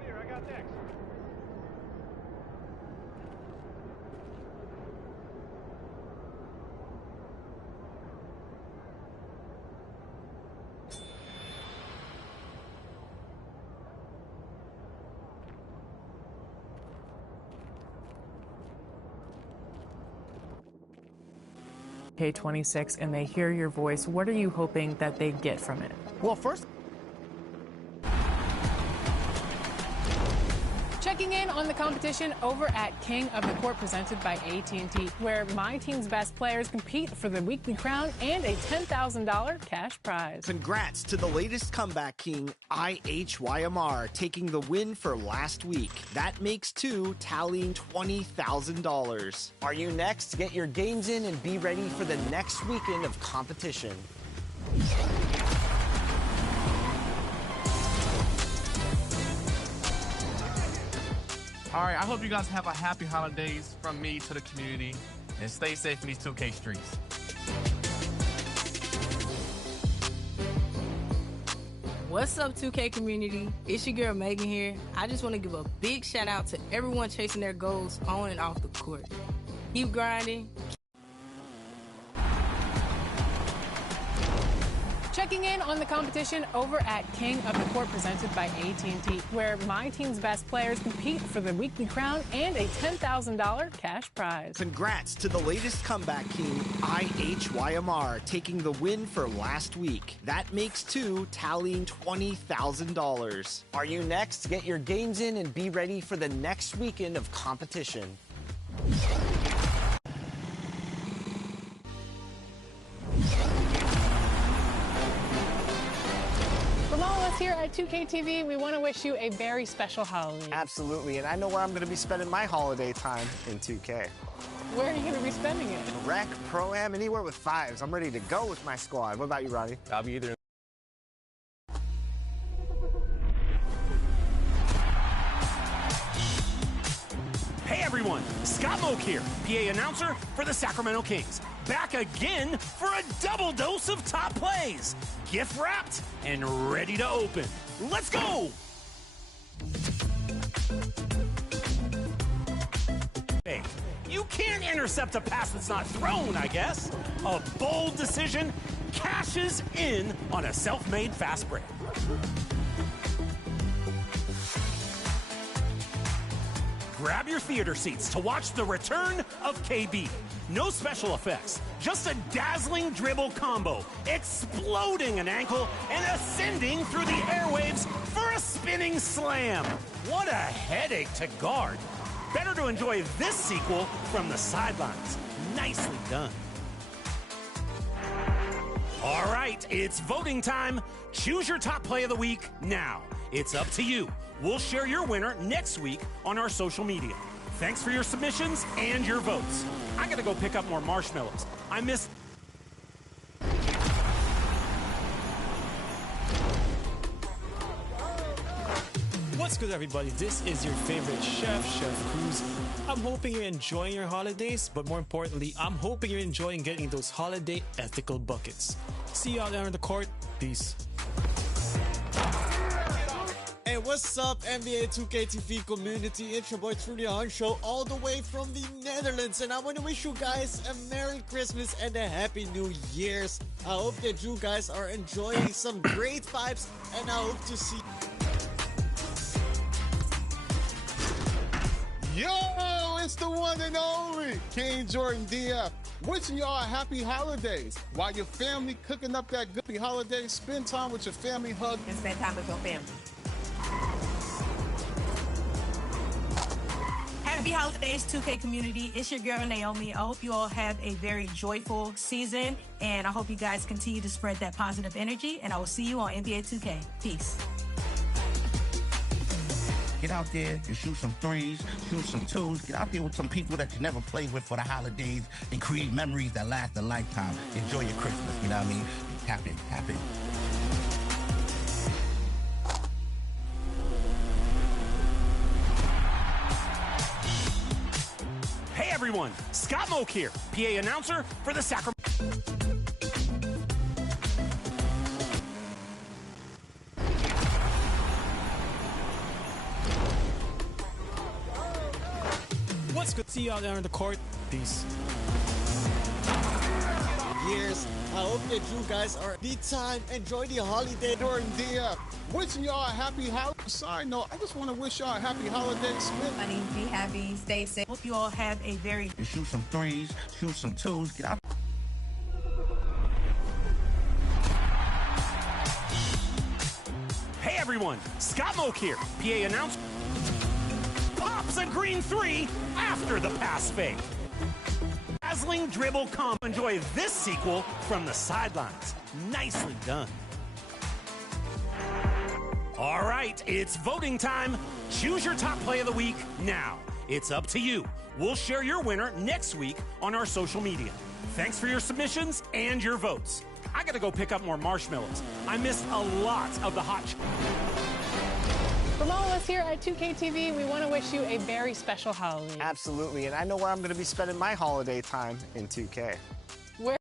right here. I got next. K26 and they hear your voice, what are you hoping that they get from it? Well, first, Checking in on the competition over at King of the Court presented by AT&T, where my team's best players compete for the weekly crown and a $10,000 cash prize. congrats to the latest comeback king, IHYMR, taking the win for last week. That makes 2, tallying $20,000. Are you next? Get your games in and be ready for the next weekend of competition. All right, I hope you guys have a happy holidays from me to the community, and stay safe in these 2K streets. What's up, 2K community? It's your girl Megan here. I just want to give a big shout out to everyone chasing their goals on and off the court. Keep grinding. Checking in on the competition over at King of the Court presented by AT&T, where my team's best players compete for the weekly crown and a $10,000 cash prize. Congrats to the latest comeback king, IHYMR, taking the win for last week. That makes 2, tallying $20,000. Are you next? Get your games in and be ready for the next weekend of competition. From all of us here at 2K TV, we want to wish you a very special holiday. Absolutely, and I know where I'm going to be spending my holiday time in 2K. Where are you going to be spending it? Rec, Pro-Am, anywhere with 5s. I'm ready to go with my squad. What about you, Ronnie? I'll be either. Hey everyone, Scott Moak here, PA announcer for the Sacramento Kings. Back again for a double dose of top plays. Gift wrapped and ready to open. Let's go! Hey, you can't intercept a pass that's not thrown, I guess. A bold decision cashes in on a self-made fast break. Grab your theater seats to watch the return of KB. No special effects, just a dazzling dribble combo, exploding an ankle and ascending through the airwaves for a spinning slam. What a headache to guard. Better to enjoy this sequel from the sidelines. Nicely done. All right, it's voting time. Choose your top play of the week now. It's up to you. We'll share your winner next week on our social media. Thanks for your submissions and your votes. I gotta go pick up more marshmallows. I missed... What's good, everybody? This is your favorite chef, Chef Cruz. I'm hoping you're enjoying your holidays, but more importantly, I'm hoping you're enjoying getting those holiday ethical buckets. See you out there on the court. Peace. Hey, what's up, NBA 2K TV community? It's your boy Trudy Hansho, all the way from the Netherlands, and I want to wish you guys a Merry Christmas and a Happy New Year's. I hope that you guys are enjoying some great vibes, and I hope to see. Yo, it's the one and only King Jordan DF. Wishing y'all happy holidays. While your family cooking up that good holiday, spend time with your family, hug, and spend time with your family. Happy holidays, 2K community. It's your girl, Naomi. I hope you all have a very joyful season, and I hope you guys continue to spread that positive energy, and I will see you on NBA 2K. Peace. Get out there and shoot some threes, shoot some twos. Get out there with some people that you never played with for the holidays and create memories that last a lifetime. Enjoy your Christmas, you know what I mean? Happy. Hey everyone, Scott Moak here, PA announcer for the Sacramento. What's good? See you out there on the court. Peace. Years. I hope that you guys are the time. Enjoy the holiday. Jordan DF, wishing y'all a happy holiday. Side note, I just want to wish y'all a happy holiday. Everybody be happy, stay safe. Hope you all have a very You shoot some threes, shoot some twos, get out. Hey everyone, Scott Moak here. PA announced pops a green three after the pass fake. Dazzling dribble combo. Enjoy this sequel from the sidelines. Nicely done. All right, it's voting time. Choose your top play of the week now. It's up to you. We'll share your winner next week on our social media. Thanks for your submissions and your votes. I gotta go pick up more marshmallows. I missed a lot of the hot. From all of us here at 2KTV, we want to wish you a very special holiday. Absolutely, and I know where I'm going to be spending my holiday time in 2K. Where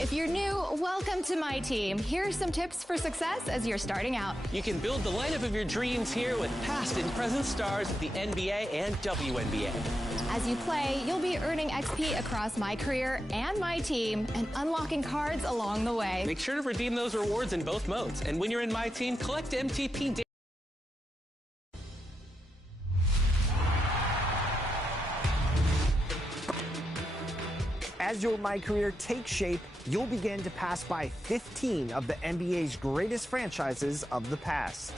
If you're new, welcome to my team. Here are some tips for success as you're starting out. You can build the lineup of your dreams here with past and present stars of the NBA and WNBA. As you play, you'll be earning XP across my career and my team and unlocking cards along the way. Make sure to redeem those rewards in both modes. And when you're in my team, collect MTP. As your My Career takes shape, you'll begin to pass by 15 of the NBA's greatest franchises of the past.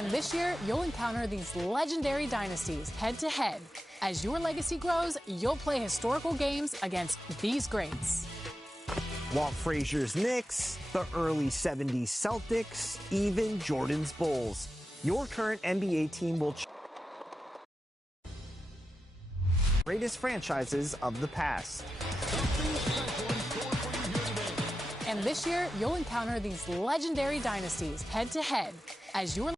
And this year, you'll encounter these legendary dynasties head-to-head. As your legacy grows, you'll play historical games against these greats. Walt Frazier's Knicks, the early 70s Celtics, even Jordan's Bulls. Your current NBA team will greatest franchises of the past. And this year, you'll encounter these legendary dynasties head-to-head. As your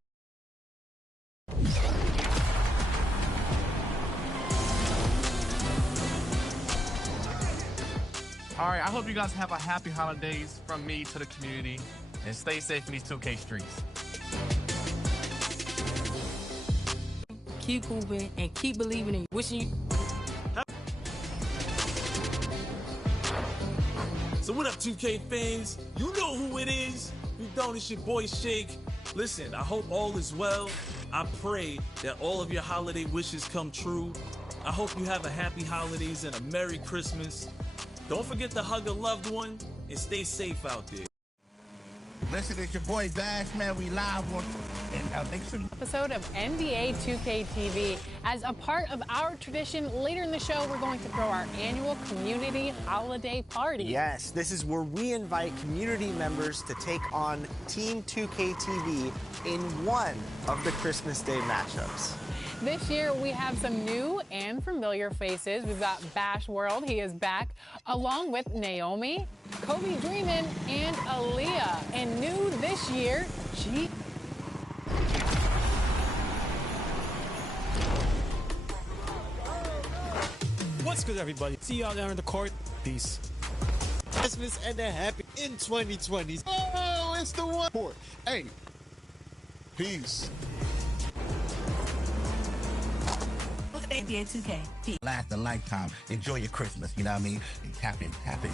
All right, I hope you guys have a happy holidays from me to the community, and stay safe in these 2K streets. Keep hooping and keep believing in wishing you. So what up, 2K fans? You know who it is. If you don't, it's your boy Shake. Listen, I hope all is well. I pray that all of your holiday wishes come true. I hope you have a happy holidays and a Merry Christmas. Don't forget to hug a loved one and stay safe out there. Listen, it's your boy Bash, man. We live on episode of NBA 2K TV. As a part of our tradition, later in the show, we're going to throw our annual community holiday party. Yes, this is where we invite community members to take on Team 2K TV in one of the Christmas Day matchups. This year, we have some new and familiar faces. We've got Bash World, he is back, along with Naomi, Kobe Dreamin', and Aaliyah. And new this year, What's good, everybody? See you out there on the court. Peace. Christmas and a happy in 2020. Oh, it's the one. Hey, peace. NBA 2K. Peace. Last a lifetime. Enjoy your Christmas, you know what I mean? And tap in, tap in.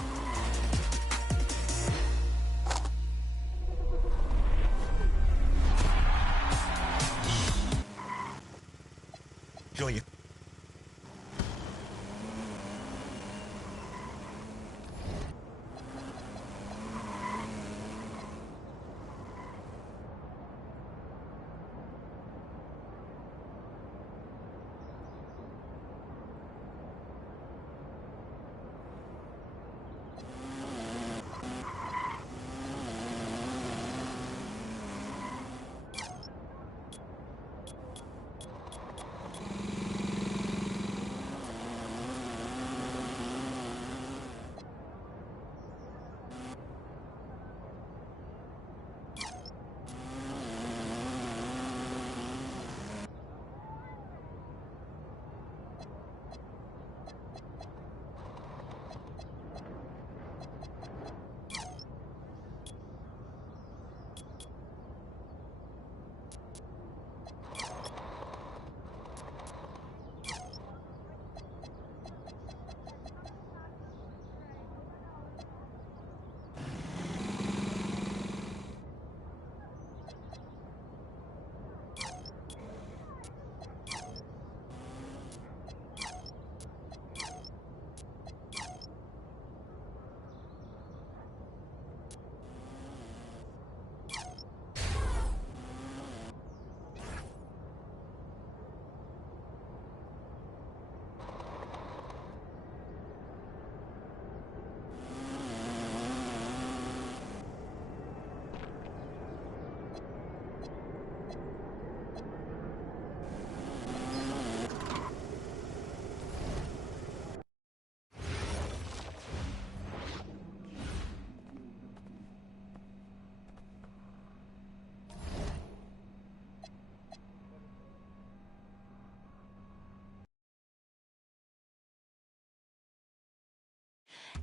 Enjoy your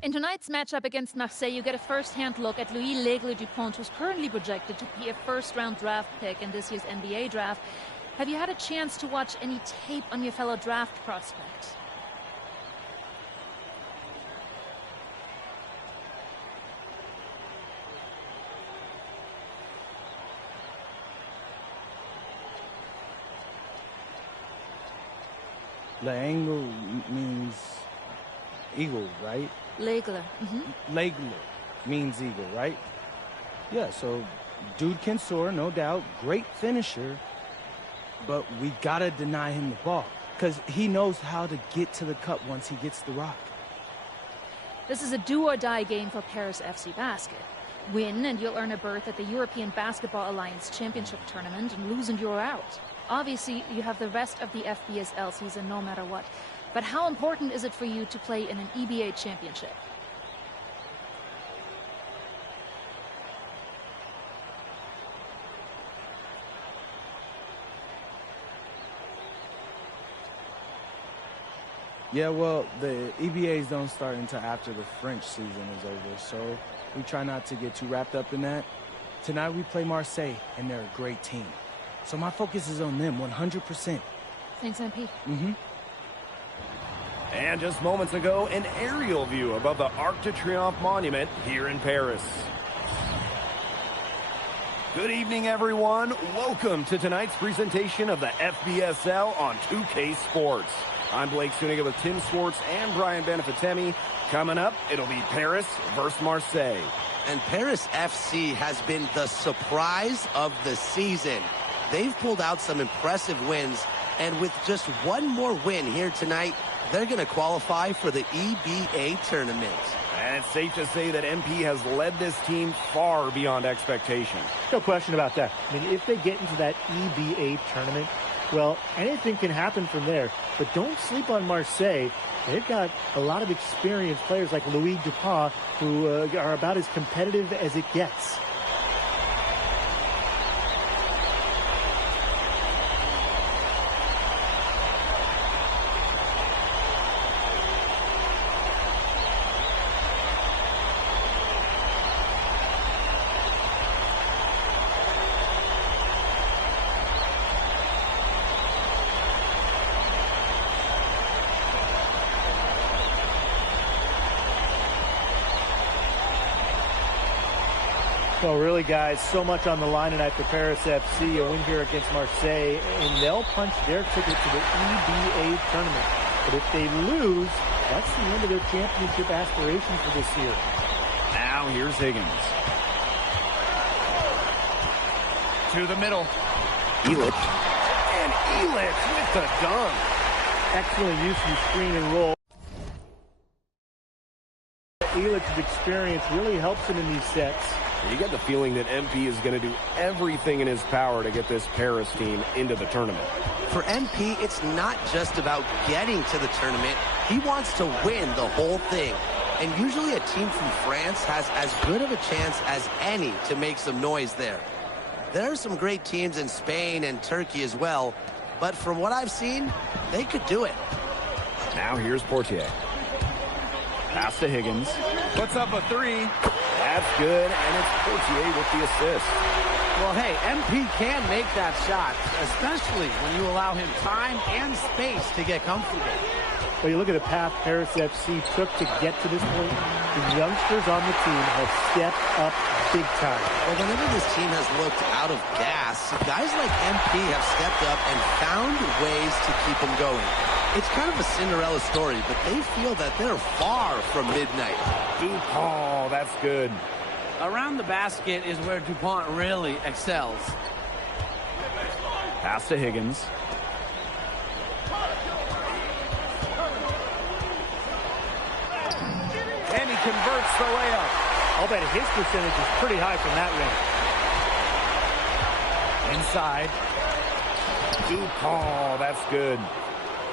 In tonight's matchup against Marseille, you get a first-hand look at Louis L'Aigle-Dupont, who's currently projected to be a first-round draft pick in this year's NBA draft. Have you had a chance to watch any tape on your fellow draft prospect? L'Aigle means eagle, right? L'Aigle. L'Aigle means eagle, right? Yeah, so dude can soar, no doubt. Great finisher. But we gotta deny him the ball, because he knows how to get to the cup once he gets the rock. This is a do-or-die game for Paris FC Basket. Win and you'll earn a berth at the European Basketball Alliance Championship Tournament, and lose and you're out. Obviously, you have the rest of the FBSL season no matter what. But how important is it for you to play in an EBA championship? Yeah, well, the EBAs don't start until after the French season is over, so we try not to get too wrapped up in that. Tonight we play Marseille, and they're a great team. So my focus is on them 100%. Thanks, MP. And just moments ago, an aerial view above the Arc de Triomphe monument here in Paris. Good evening, everyone. Welcome to tonight's presentation of the FBSL on 2K Sports. I'm Blake Suniga with Tim Swartz and Brian Benefitemi. Coming up, it'll be Paris versus Marseille. And Paris FC has been the surprise of the season. They've pulled out some impressive wins, and with just one more win here tonight, they're going to qualify for the EBA tournament. And it's safe to say that MP has led this team far beyond expectation. No question about that. I mean, if they get into that EBA tournament, well, anything can happen from there. But don't sleep on Marseille. They've got a lot of experienced players like Louis Dupont, who are about as competitive as it gets. Well, really, guys, so much on the line tonight for Paris FC, a win here against Marseille, and they'll punch their ticket to the EBA tournament. But if they lose, that's the end of their championship aspirations for this year. Now here's Higgins. To the middle. Illich. And Illich with the dunk. Excellent use of the screen and roll. Illich's experience really helps him in these sets. You get the feeling that MP is going to do everything in his power to get this Paris team into the tournament. For MP, it's not just about getting to the tournament. He wants to win the whole thing. And usually a team from France has as good of a chance as any to make some noise there. There are some great teams in Spain and Turkey as well, but from what I've seen, they could do it. Now here's Portier. Pass to Higgins. Puts up a three. That's good, and it's Portier with the assist. Well, hey, MP can make that shot, especially when you allow him time and space to get comfortable. Well, you look at the path Paris FC took to get to this point. The youngsters on the team have stepped up big time. Well, whenever this team has looked out of gas, guys like MP have stepped up and found ways to keep them going. It's kind of a Cinderella story, but they feel that they're far from midnight. Dupont, that's good. Around the basket is where Dupont really excels. Pass to Higgins. And he converts the layup. I'll bet his percentage is pretty high from that range. Inside. Dupont, that's good.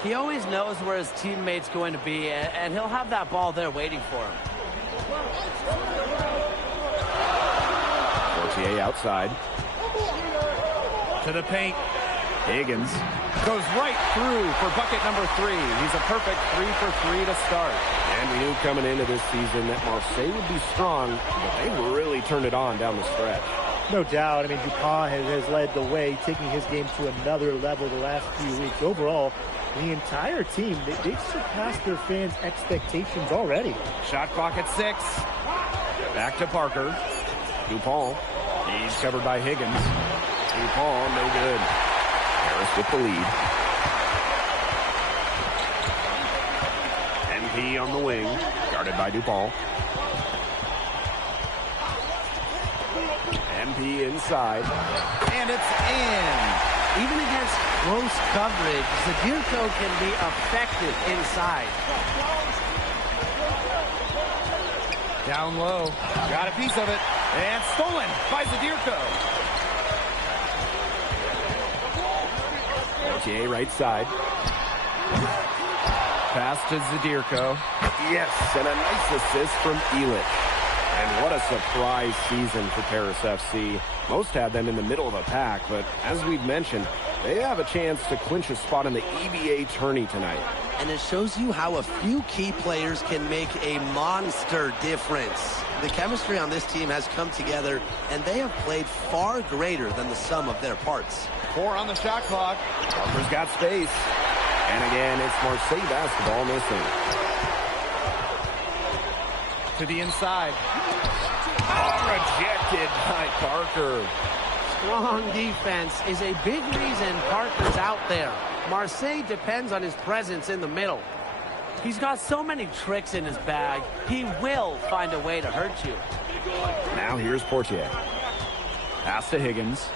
He always knows where his teammate's going to be, and he'll have that ball there waiting for him. Portier outside. To the paint. Higgins goes right through for bucket number 3. He's a perfect 3 for 3 to start. And we knew coming into this season that Marseille would be strong, but they really turned it on down the stretch. No doubt. I mean, Dupont has led the way, taking his game to another level the last few weeks. Overall, the entire team, they've surpassed their fans' expectations already. Shot clock at 6. Back to Parker. Dupont. He's covered by Higgins. Dupont, no good. Paris with the lead. MP on the wing, guarded by Dupont. MP inside. And it's in. Even against close coverage, Zadirko can be effective inside. Down low. Got a piece of it. And stolen by Zadirko. Portier right side. Pass to Zadirko. Yes, and a nice assist from Elich. And what a surprise season for Paris FC. Most had them in the middle of the pack, but as we've mentioned, they have a chance to clinch a spot in the EBA tourney tonight. And it shows you how a few key players can make a monster difference. The chemistry on this team has come together, and they have played far greater than the sum of their parts. 4 on the shot clock. Parker's got space. And again, it's Marseille basketball missing. To the inside. Oh, rejected by Parker. Strong defense is a big reason Parker's out there. Marseille depends on his presence in the middle. He's got so many tricks in his bag, he will find a way to hurt you. Now here's Portier. Pass to Higgins.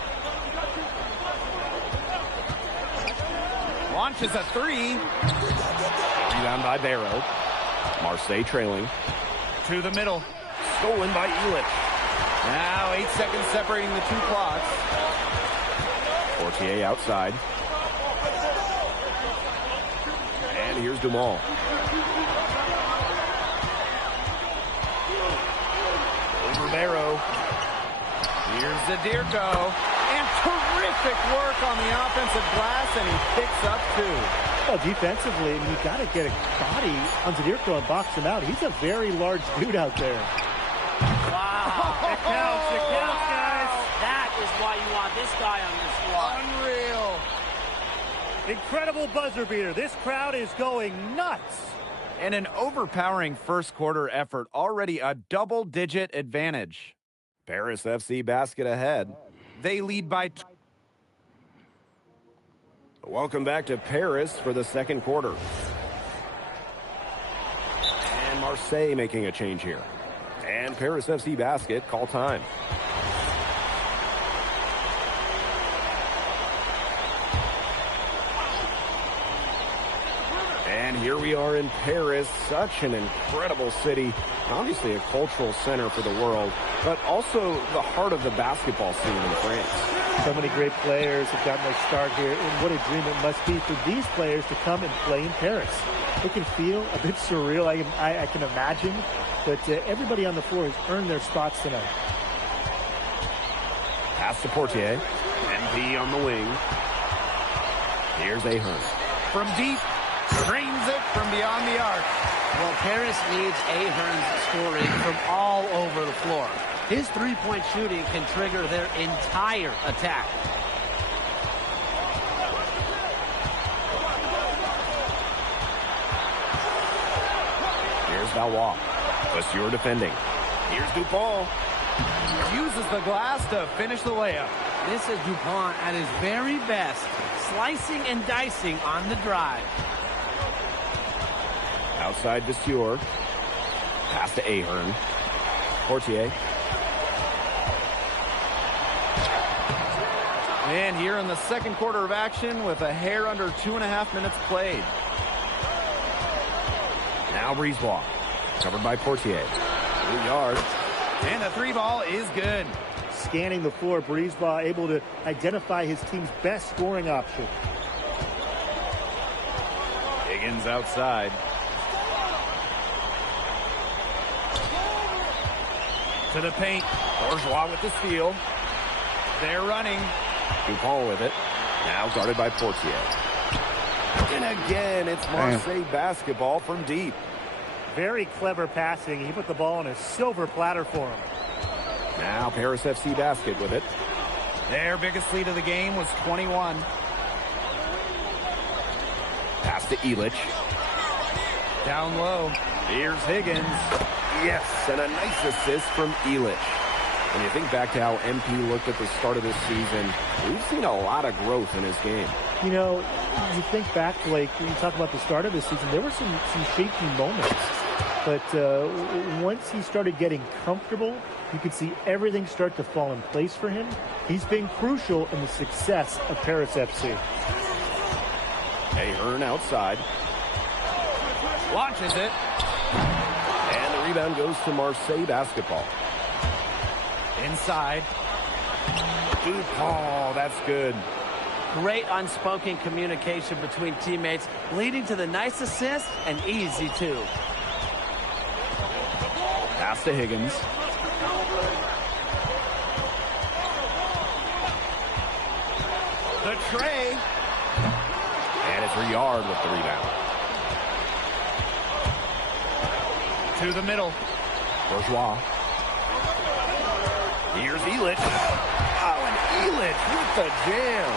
Launches a 3. Rebound by Barrow. Marseille trailing. To the middle. Stolen by Elich. Now 8 seconds separating the two clocks. Portier outside. And here's Dumal. Over Barrow. Here's Zadirko. And terrific work on the offensive glass, and he picks up 2. Well, defensively, I mean, you got to get a body on Zadirko and box him out. He's a very large dude out there. Wow. It counts, guys. That is why you want this guy on this squad. Unreal. Incredible buzzer beater. This crowd is going nuts. And an overpowering first quarter effort, already a double-digit advantage. Paris FC basket ahead. They lead by... Welcome back to Paris for the second quarter. And Marseille making a change here. And Paris FC basket, call time. And here we are in Paris, such an incredible city. Obviously a cultural center for the world, but also the heart of the basketball scene in France. So many great players have gotten their start here, and what a dream it must be for these players to come and play in Paris. It can feel a bit surreal, I can imagine, but everybody on the floor has earned their spots tonight. Pass to Portier. MP on the wing. Here's Ahern. From deep, drains it from beyond the arc. Well, Paris needs Ahern's scoring from all over the floor. His three-point shooting can trigger their entire attack. Here's Valois. Vasseur defending. Here's Dupont. Uses the glass to finish the layup. This is Dupont at his very best, slicing and dicing on the drive. Outside Vasseur. Pass to Ahern. Portier. And here in the second quarter of action with a hair under 2.5 minutes played. Now Brisebois. Covered by Portier. 2 yards. And the 3 ball is good. Scanning the floor, Brisebois able to identify his team's best scoring option. Higgins outside. To the paint. Bourgeois with the steal. They're running. Dupont with it. Now guarded by Portier. And again, it's Marseille basketball from deep. Very clever passing. He put the ball on a silver platter for him. Now Paris FC Basket with it. Their biggest lead of the game was 21. Pass to Ilic. Down low. Here's Higgins. Yes, and a nice assist from Ilic. When you think back to how MP looked at the start of this season, we've seen a lot of growth in his game. You know, you think back, Blake, when you talk about the start of this season, there were some shaky moments. But once he started getting comfortable, you could see everything start to fall in place for him. He's been crucial in the success of Paris FC. Ahern outside. Launches it. And the rebound goes to Marseille basketball. Inside. Oh, that's good. Great unspoken communication between teammates, leading to the nice assist and easy two. Pass to Higgins. The tray. And it's Riyard with the rebound. To the middle. Bourgeois. Here's Ilic. Oh, and Ilic with the jam.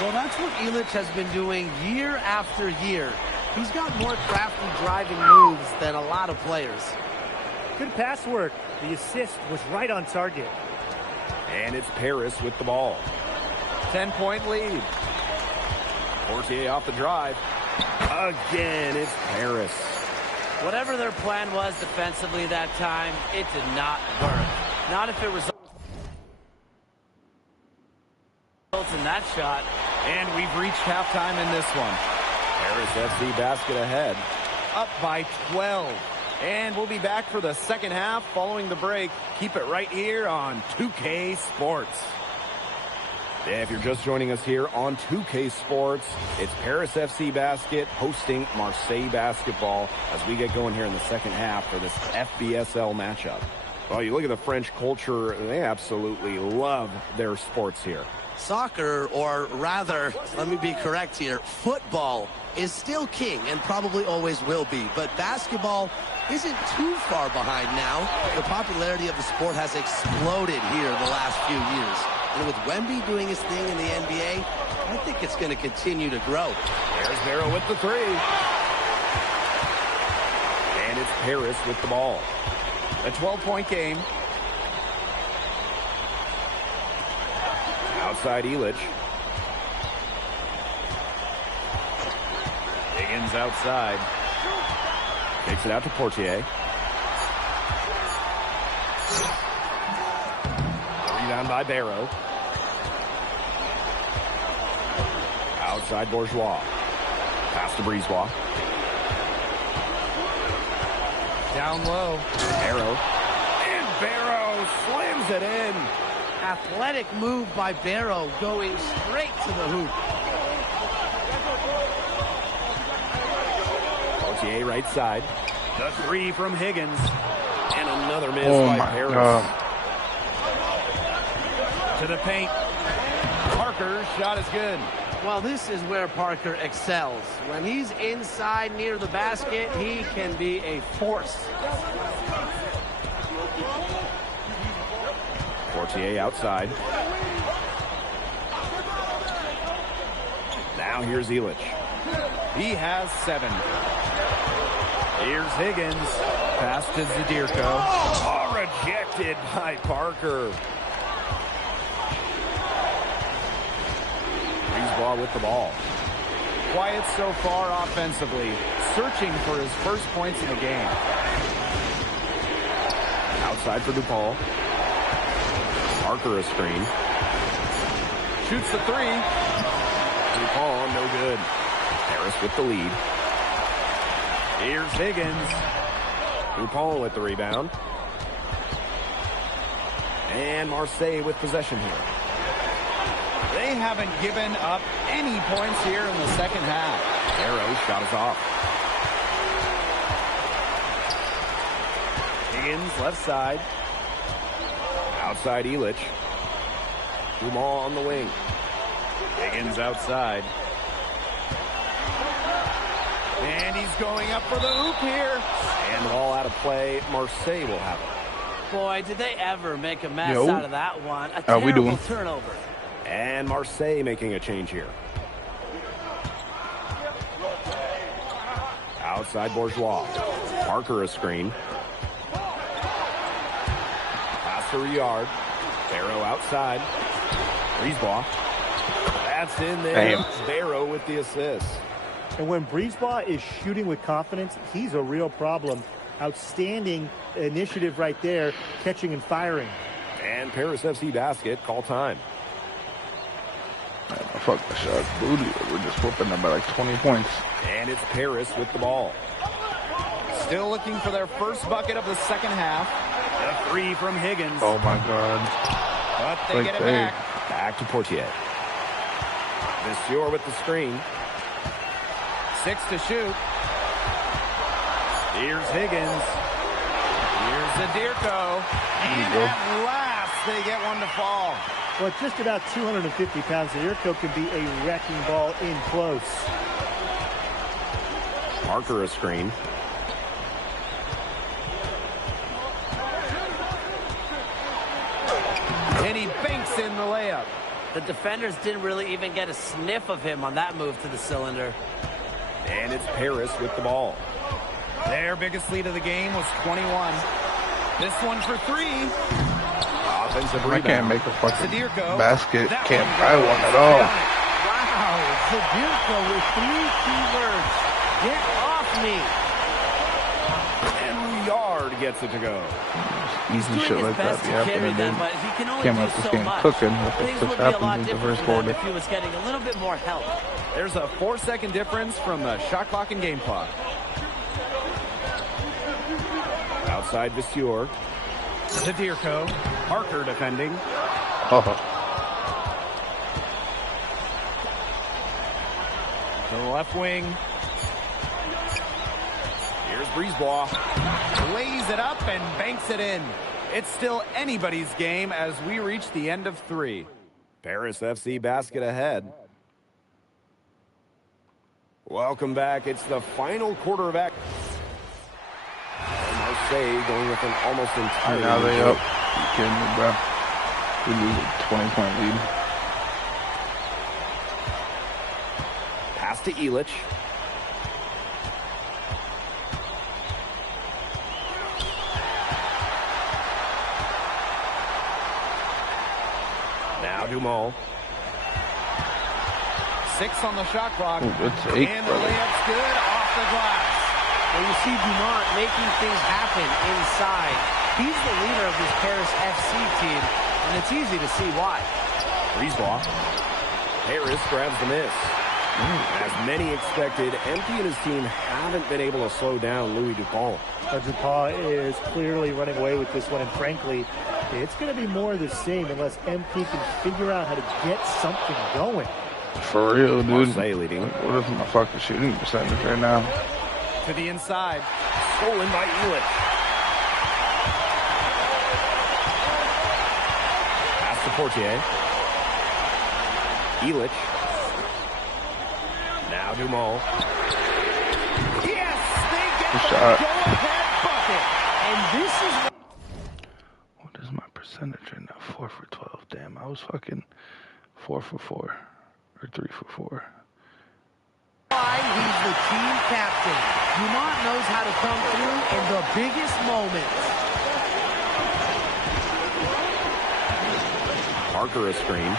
Well, that's what Ilic has been doing year after year. He's got more crafty driving moves than a lot of players. Good pass work. The assist was right on target. And it's Paris with the ball. 10-point lead. Portier off the drive. Again, it's Paris. Whatever their plan was defensively that time, it did not work. Not if it results in that shot. And we've reached halftime in this one. Paris FC basket ahead. Up by 12. And we'll be back for the second half following the break. Keep it right here on 2K Sports. Yeah, if you're just joining us here on 2K Sports, it's Paris FC Basket hosting Marseille basketball as we get going here in the second half for this FBSL matchup. Well, you look at the French culture, they absolutely love their sports here. Soccer, or rather, let me be correct here, football is still king and probably always will be. But basketball isn't too far behind now. The popularity of the sport has exploded here the last few years. And with Wemby doing his thing in the NBA, I think it's going to continue to grow. There's Barrow with the three. And it's Paris with the ball. A 12-point game. Outside Ilic. Higgins outside. Takes it out to Portier. Rebound by Barrow. Outside Bourgeois. Pass to Brisebois. Down low. Barrow. And Barrow slams it in. Athletic move by Barrow, going straight to the hoop. Portier right side. The three from Higgins. And another miss by Paris. To the paint. Parker's shot is good. Well, this is where Parker excels. When he's inside near the basket, he can be a force. Portier outside. Now here's Ilic. He has 7. Here's Higgins. Pass to Zadirko. Oh, rejected by Parker. Brisebois with the ball. Quiet so far offensively. Searching for his first points in the game. Outside for DePaul. Parker a screen. Shoots the three. DePaul, no good. Paris with the lead. Here's Higgins. DePaul with the rebound. And Marseille with possession here. They haven't given up any points here in the second half. Barrow shot is off. Higgins left side. Outside Ilic. Dumas on the wing. Higgins outside. And he's going up for the hoop here. And the ball out of play. Marseille will have it. Boy, did they ever make a mess Yo. out of that one. A How we terrible doing? turnover. And Marseille making a change here. Outside Bourgeois. Parker a screen. Pass to Riyard. Barrow outside. Brisebois. That's in there. Damn. Barrow with the assist. And when Brisebois is shooting with confidence, he's a real problem. Outstanding initiative right there, catching and firing. And Paris FC basket, call time. Fuck the shot. Booty. We're just whooping them by like 20 points. And it's Paris with the ball. Still looking for their first bucket of the second half. A three from Higgins. Oh my God. But they Like get it they- back. Back to Portier. Monsieur with the screen. 6 to shoot. Here's Higgins. Here's Zadirko. And at last, they get one to fall. Well, at just about 250 pounds, Zadirko can be a wrecking ball in close. Parker a screen. And he banks in the layup. The defenders didn't really even get a sniff of him on that move to the cylinder. And it's Paris with the ball. Their biggest lead of the game was 21. This one for three. Offensive I rebound. can't make a fucking Zadirko. basket. That Can't one buy goes. one at all. Wow, Zadirko with 3 key words. Get off me. And Riyard gets it to go. Easy shit like that be happening, dude. But he can only Came do out this so game much. cooking. What the Things fuck would be a lot happens in the different first for them quarter? if he was getting a little bit more help. There's a 4-second difference from the shot clock and game clock. Outside Vasseur. Zadirko. Parker defending. Oh. To the left wing. Here's Brisebois. Lays it up and banks it in. It's still anybody's game as we reach the end of 3. Paris FC basket ahead. Welcome back. It's the final quarter of action. Marseille going with an almost entirely Now they new up. team. You kidding me, bro? We lose a 20-point lead. Pass to Illich. Now Dumont. 6 on the shot clock. Ooh, it's 8, and the brother. layup's good off the glass. Well, you see Dumont making things happen inside. He's the leader of this Paris FC team, and it's easy to see why. Brisebois. Paris grabs the miss. As many expected, MP and his team haven't been able to slow down Louis Dupont. Dupont is clearly running away with this one, and frankly, it's going to be more of the same unless MP can figure out how to get something going. For real, dude. Marseille leading. What is my fucking shooting percentage right now? To the inside. Stolen by Illich. Pass to Portier. Illich. Now Dumont. Yes! They get Good the shot. go-ahead bucket. And this is... What is my percentage right now? 4 for 12. Damn, I was fucking 4 for 4. Or 3 for 4. Why he's the team captain. Dumont knows how to come through in the biggest moments. Parker a screen.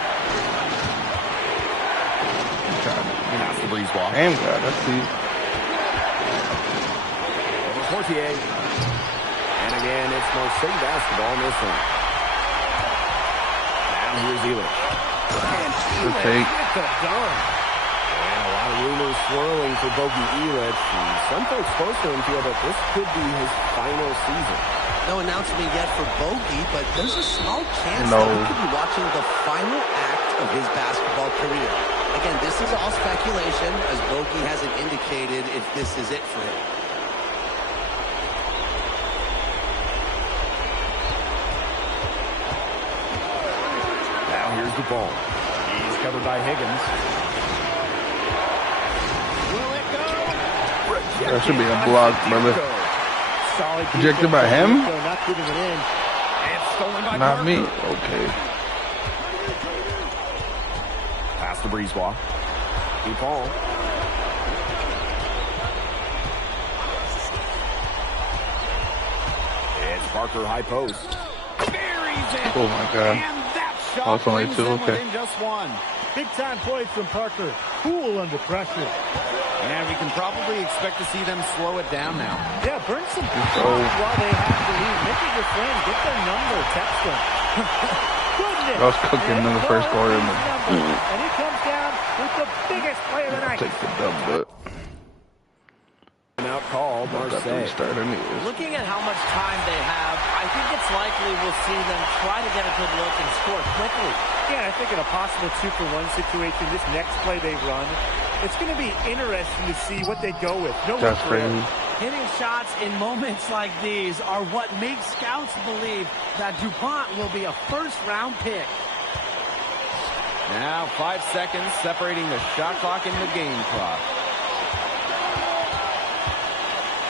Pass to Brisebois. Damn, God, that's the... Over Portier. And again, it's Marseille basketball missing. Now here's Illich. And Good Illich take. with the dunk. And a lot of rumors swirling for Bogey Illich. And some folks close to him feel that this could be his final season. No announcement yet for Bogey, but there's a small chance No. that we could be watching the final act of his basketball career. Again, this is all speculation, as Bogey hasn't indicated if this is it for him. Now here's Dupont. He's covered by Higgins. Will it go? That should be a block, brother. Solid Rejected by him? Not giving it in. And stolen by Not Parker. me. Okay. Pass to Brisebois. DePaul. It's Parker high post. Oh my God. Oh, it's only two. Okay. Just one. Big time plays from Parker. Cool under pressure. And we can probably expect to see them slow it down now. Yeah, burn some calls while they have the lead. Make it your friend. Get their number. Text them. Goodness. I was cooking in the first quarter. And he comes down with the biggest play of the night. Take the dub, but Out call, Marseille. Start anyways. Looking at how much time they have, I think it's likely we'll see them try to get a good look and score quickly. Yeah, I think in a possible 2-for-1 situation, this next play they run, it's going to be interesting to see what they go with. No That's crazy. Hitting shots in moments like these are what makes scouts believe that DuPont will be a first-round pick. Now 5 seconds separating the shot clock and the game clock.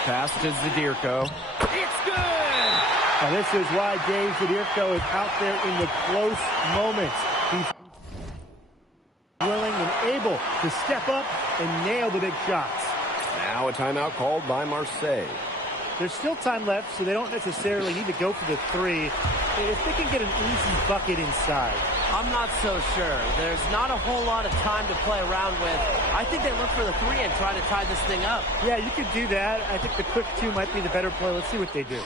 Pass to Zadirko. It's good! Now this is why Dave Zadirko is out there in the close moments. He's willing and able to step up and nail the big shots. Now a timeout called by Marseille. There's still time left, so they don't necessarily need to go for the three if they can get an easy bucket inside. I'm not so sure. There's not a whole lot of time to play around with. I think they look for the three and try to tie this thing up. Yeah, you could do that. I think the quick two might be the better play. Let's see what they do.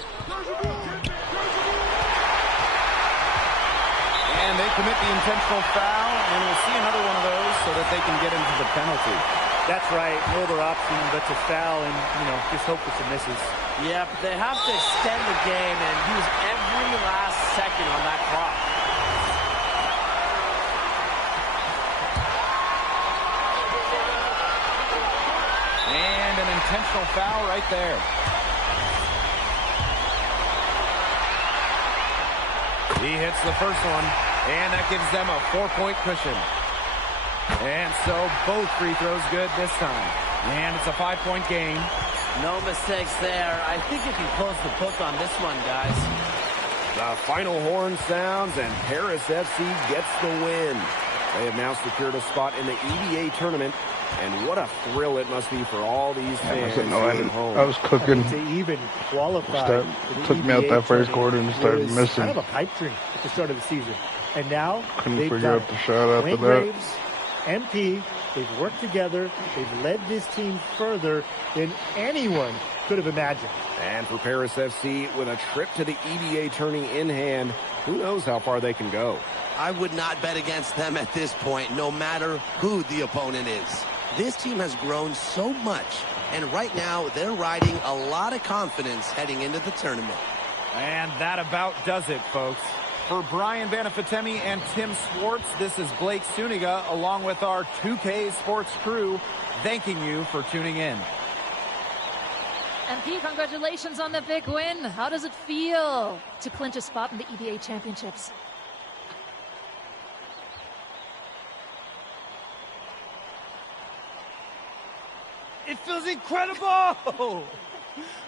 And they commit the intentional foul, and we'll see another one of those so that they can get into the penalty. That's right. No other option but to foul and, just hope for some misses. Yeah, but they have to extend the game and use every last second on that clock. And an intentional foul right there. He hits the first one, and that gives them a 4-point cushion. And so both free throws good this time. And it's a 5-point game. No mistakes there. I think you can close the book on this one, guys. The final horn sounds, and Paris FC gets the win. They have now secured a spot in the EBA tournament. And what a thrill it must be for all these fans at home. I was cooking. To even qualify. Took me out that first quarter and started missing. Kind of a pipe dream at the start of the season. And now Couldn't they've figure got out the shot after Wayne that. Graves, MP, they've worked together. They've led this team further than anyone could have imagined. And for Paris FC, with a trip to the EBA tourney in hand, who knows how far they can go. I would not bet against them at this point, no matter who the opponent is. This team has grown so much, and right now they're riding a lot of confidence heading into the tournament. And that about does it, folks. For Brian Banafitemi and Tim Swartz, this is Blake Suniga, along with our 2K Sports crew, thanking you for tuning in. MP, congratulations on the big win. How does it feel to clinch a spot in the EBA championships? It feels incredible!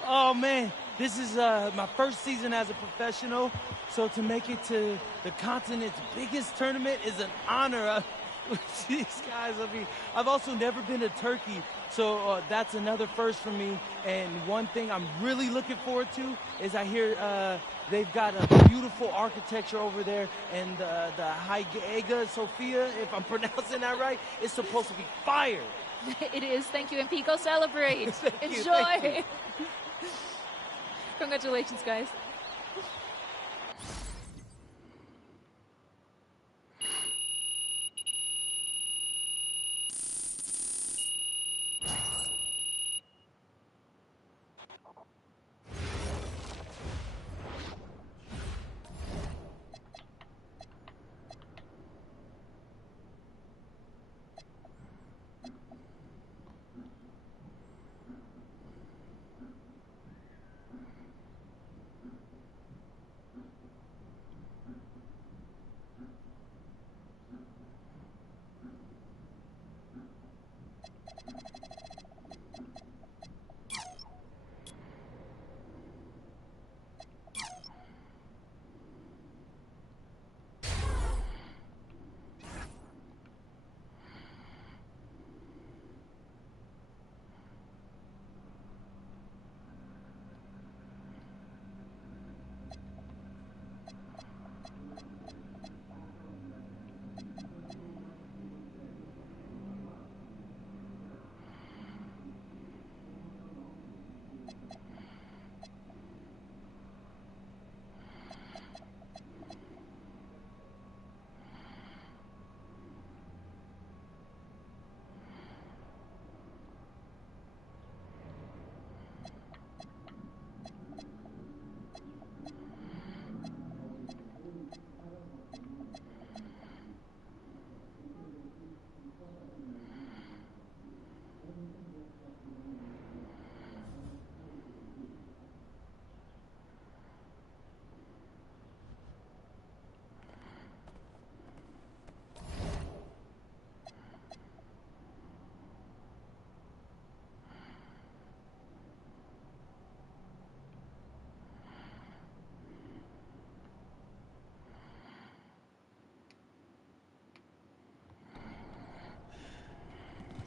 Oh, man. This is my first season as a professional, so to make it to the continent's biggest tournament is an honor. These guys, I've also never been to Turkey, so that's another first for me. And one thing I'm really looking forward to is I hear they've got a beautiful architecture over there, and the Hagia Sophia, if I'm pronouncing that right, is supposed to be fire. It is. Thank you, MP. Go celebrate. Enjoy. Thank you. Congratulations, guys.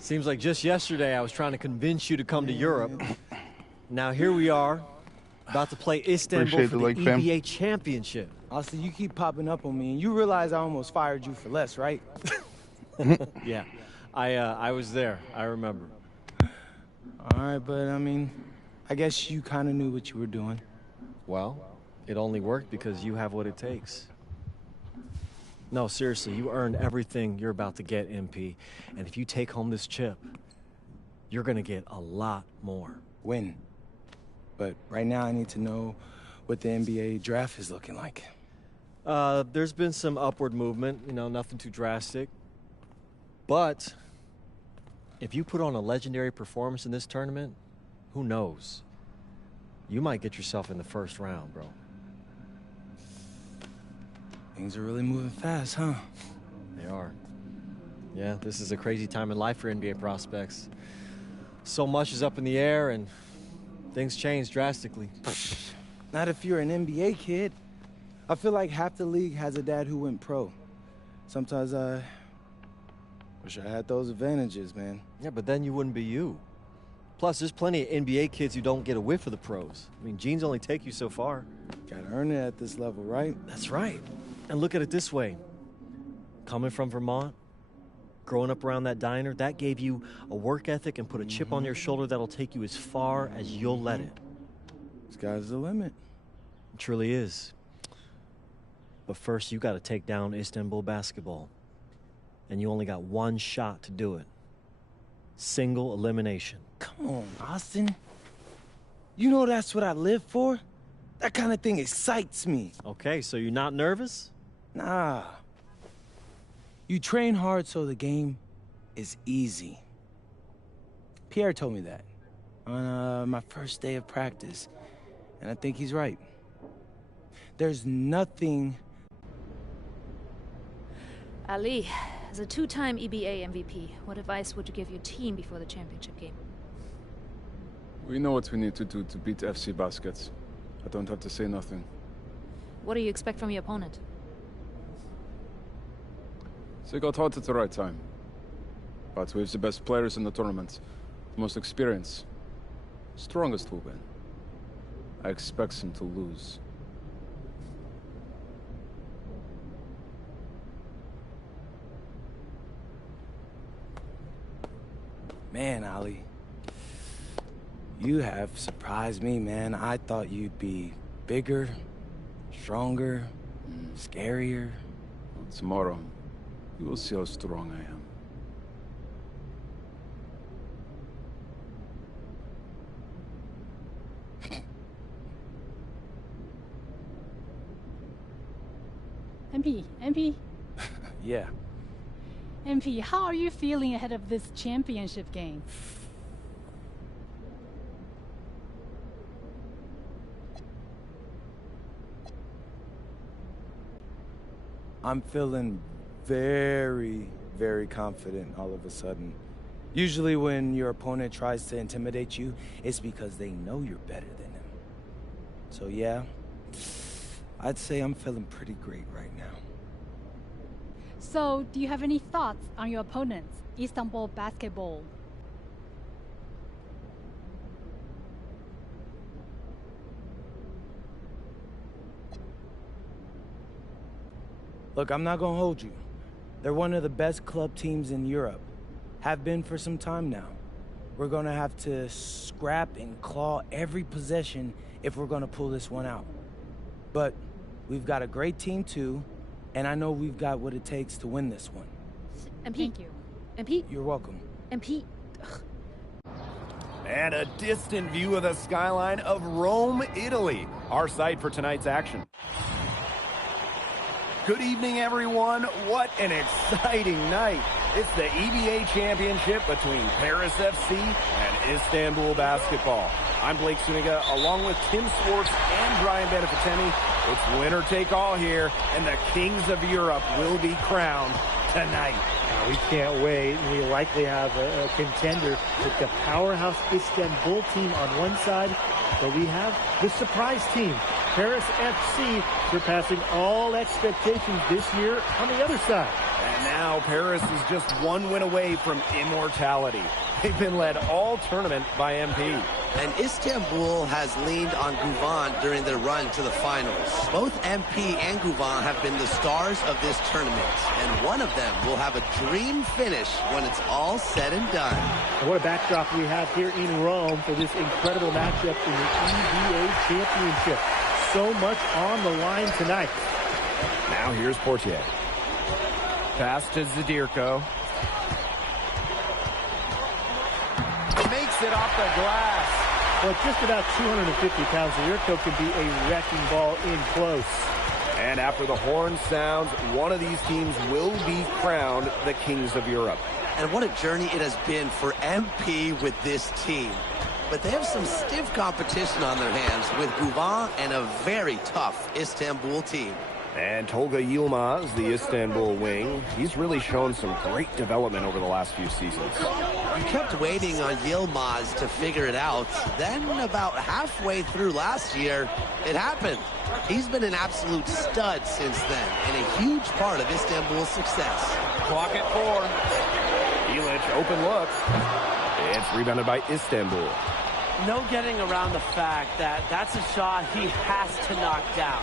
Seems like just yesterday I was trying to convince you to come to Europe. Now here we are, about to play Istanbul for the EBA Championship. Austin, you keep popping up on me, and you realize I almost fired you for less, right? Yeah, I was there. I remember. All right, but I mean, I guess you kind of knew what you were doing. Well, it only worked because you have what it takes. No, seriously, you earned everything you're about to get, MP. And if you take home this chip, you're going to get a lot more. Win. But right now I need to know what the NBA draft is looking like. There's been some upward movement, you know, nothing too drastic. But if you put on a legendary performance in this tournament, who knows? You might get yourself in the first round, bro. Things are really moving fast, huh? They are. Yeah, this is a crazy time in life for NBA prospects. So much is up in the air, and things change drastically. Not if you're an NBA kid. I feel like half the league has a dad who went pro. Sometimes I wish I had those advantages, man. Yeah, but then you wouldn't be you. Plus, there's plenty of NBA kids who don't get a whiff of the pros. I mean, genes only take you so far. Gotta earn it at this level, right? That's right. And look at it this way. Coming from Vermont, growing up around that diner, that gave you a work ethic and put a chip on your shoulder that'll take you as far as you'll let it. Sky's the limit. It truly is. But first, you got to take down Istanbul basketball. And you only got one shot to do it. Single elimination. Come on, Austin. You know that's what I live for? That kind of thing excites me. Okay, so you're not nervous? Nah. You train hard so the game is easy. Pierre told me that on my first day of practice, and I think he's right. There's nothing... Ali, as a two-time EBA MVP, what advice would you give your team before the championship game? We know what we need to do to beat FC Baskets. I don't have to say nothing. What do you expect from your opponent? They got hot at the right time. But we have the best players in the tournament, the most experience, strongest will win. I expect them to lose. Man, Ali, you have surprised me, man. I thought you'd be bigger, stronger, scarier. Well, tomorrow, you will see how strong I am. MP. Yeah. MP, how are you feeling ahead of this championship game? I'm feeling very, very confident all of a sudden. Usually when your opponent tries to intimidate you, it's because they know you're better than them. So yeah, I'd say I'm feeling pretty great right now. So, do you have any thoughts on your opponents, Istanbul basketball? Look, I'm not gonna hold you. They're one of the best club teams in Europe. Have been for some time now. We're gonna have to scrap and claw every possession if we're gonna pull this one out. But we've got a great team too, and I know we've got what it takes to win this one. MP. Thank you. MP. You're welcome. MP. And a distant view of the skyline of Rome, Italy, our site for tonight's action. Good evening, everyone. What an exciting night. It's the EBA Championship between Paris FC and Istanbul Basketball. I'm Blake Suniga, along with Tim Swartz and Brian Benefitemi. It's winner take all here, and the kings of Europe will be crowned tonight. We can't wait. We likely have a contender with the powerhouse Istanbul team on one side, but we have the surprise team Paris FC surpassing all expectations this year on the other side. And now Paris is just one win away from immortality. They've been led all tournament by MP. And Istanbul has leaned on Guvan during their run to the finals. Both MP and Guvan have been the stars of this tournament, and one of them will have a dream finish when it's all said and done. And what a backdrop we have here in Rome for this incredible matchup in the EBA Championship. So much on the line tonight. Now here's Portier. Pass to Zadirko. Makes it off the glass. Well, just about 250 pounds, Zadirko can be a wrecking ball in close. And after the horn sounds, one of these teams will be crowned the Kings of Europe. And what a journey it has been for MP with this team. But they have some stiff competition on their hands with Guvan and a very tough Istanbul team. And Tolga Yilmaz, the Istanbul wing, he's really shown some great development over the last few seasons. You kept waiting on Yilmaz to figure it out. Then about halfway through last year, it happened. He's been an absolute stud since then and a huge part of Istanbul's success. Clock at 4. Ilic, open look. It's rebounded by Istanbul. No getting around the fact that that's a shot he has to knock down.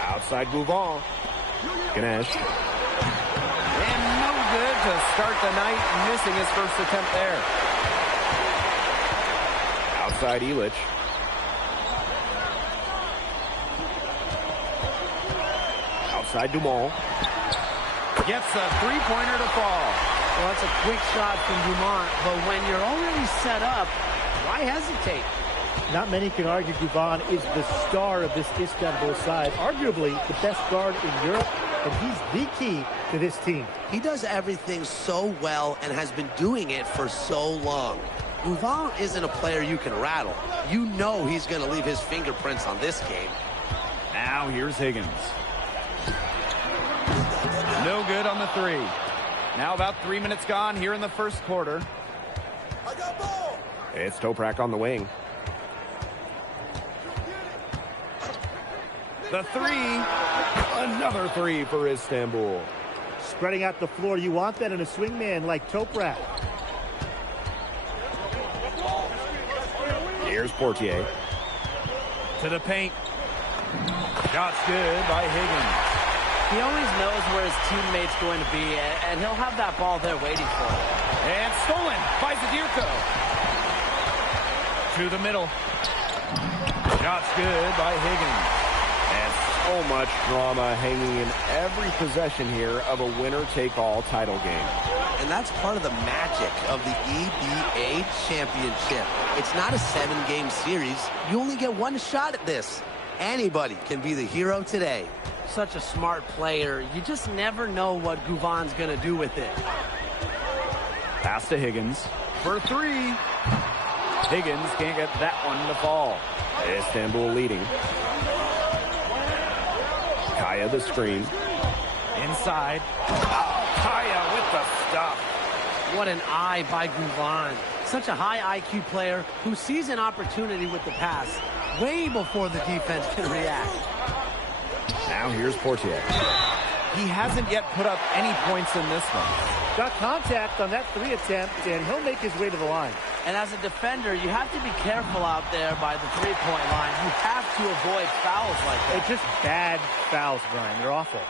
Outside Guvan. Ganesh. And no good to start the night, missing his first attempt there. Outside Ilic. Outside Dumont. Gets a three-pointer to fall. Well, that's a quick shot from Dumont, but when you're already set up, why hesitate? Not many can argue Guvan is the star of this Istanbul side, arguably the best guard in Europe, and he's the key to this team. He does everything so well and has been doing it for so long. Guvan isn't a player you can rattle. You know he's going to leave his fingerprints on this game. Now here's Higgins. No good on the three. Now about 3 minutes gone here in the first quarter. It's Toprak on the wing. The three. Another three for Istanbul. Spreading out the floor. You want that in a swingman like Toprak. Here's Portier. To the paint. Shot's good by Higgins. He always knows where his teammate's going to be, and he'll have that ball there waiting for him. And stolen by Zadirko. To the middle. Shot's good by Higgins. And so much drama hanging in every possession here of a winner-take-all title game. And that's part of the magic of the EBA Championship. It's not a 7-game series. You only get one shot at this. Anybody can be the hero today. Such a smart player. You just never know what Guvan's going to do with it. Pass to Higgins for three. Higgins can't get that one to fall. Istanbul leading. Kaya the screen. Inside. Oh, Kaya with the stuff. What an eye by Guvan. Such a high IQ player who sees an opportunity with the pass way before the defense can react. Now here's Portier. He hasn't yet put up any points in this one. Got contact on that three attempt, and he'll make his way to the line. And as a defender, you have to be careful out there by the three-point line. You have to avoid fouls like that. It's just bad fouls, Brian. They're awful.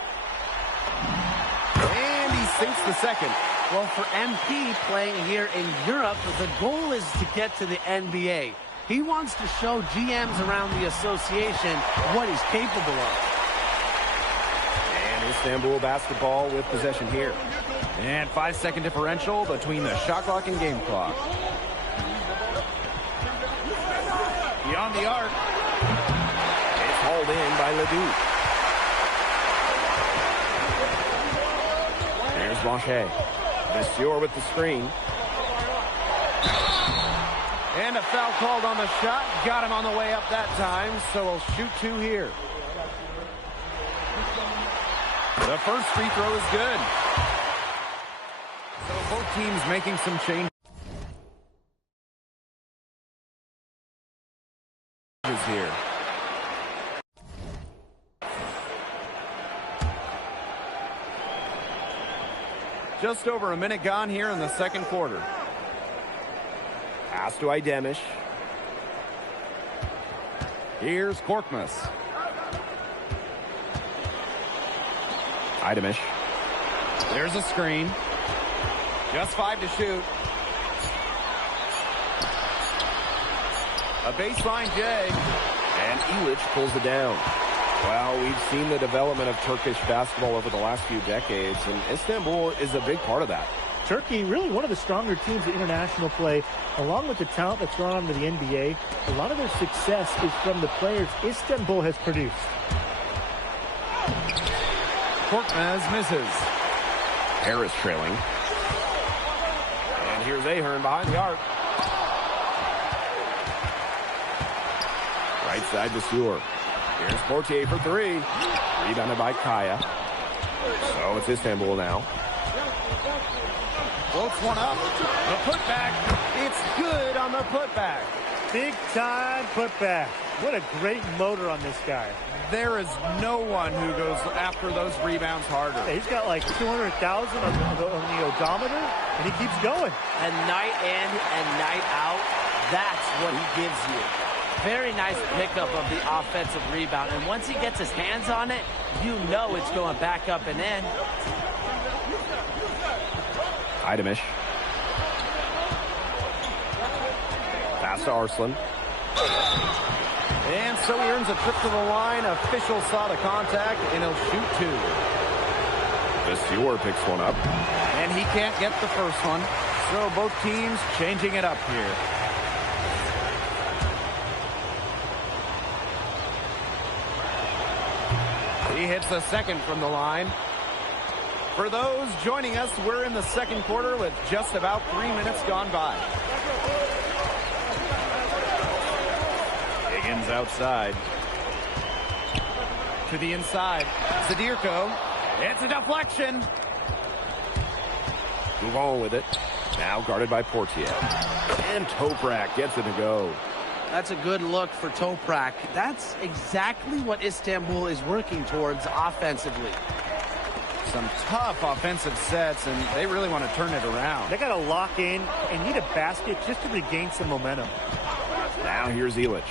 And he sinks the second. Well, for MP playing here in Europe, the goal is to get to the NBA. He wants to show GMs around the association what he's capable of. And Istanbul basketball with possession here. And 5-second differential between the shot clock and game clock. Beyond the arc. It's hauled in by Ledoux. There's Blanchet. Monsieur with the screen. And a foul called on the shot. Got him on the way up that time, so we'll shoot two here. The first free throw is good. So Both teams making some changes here. Just over a minute gone here in the second quarter. Pass to Idemish. Here's Korkmaz. Idemish. There's a screen. Just 5 to shoot. A baseline J. And Ilic pulls it down. Well, we've seen the development of Turkish basketball over the last few decades, and Istanbul is a big part of that. Turkey, really one of the stronger teams in international play, along with the talent that's gone on to the NBA. A lot of their success is from the players Istanbul has produced. Korkmaz misses. Harris trailing. And here's Ahern behind the arc. Right side to Stewart. Here's Portier for 3. Rebounded by Kaya. So it's Istanbul now. Floats one up. The putback. It's good on the putback. Big time putback. What a great motor on this guy. There is no one who goes after those rebounds harder. Yeah, he's got like 200,000 on the odometer, and he keeps going. And night in and night out, that's what he gives you. Very nice pickup of the offensive rebound. And once he gets his hands on it, you know it's going back up and in. Idemish. Pass to Arslan. And so he earns a trip to the line. Official saw the contact, and he'll shoot 2. Stewart picks one up. And he can't get the first one. So both teams changing it up here. He hits the second from the line. For those joining us, we're in the second quarter with just about 3 minutes gone by. Higgins outside. To the inside. Zadirko. It's a deflection. Move on with it. Now guarded by Portier. And Toprak gets it to go. That's a good look for Toprak. That's exactly what Istanbul is working towards offensively. Some tough offensive sets, and they really want to turn it around. They got to lock in and need a basket just to regain some momentum. Now here's Ilic.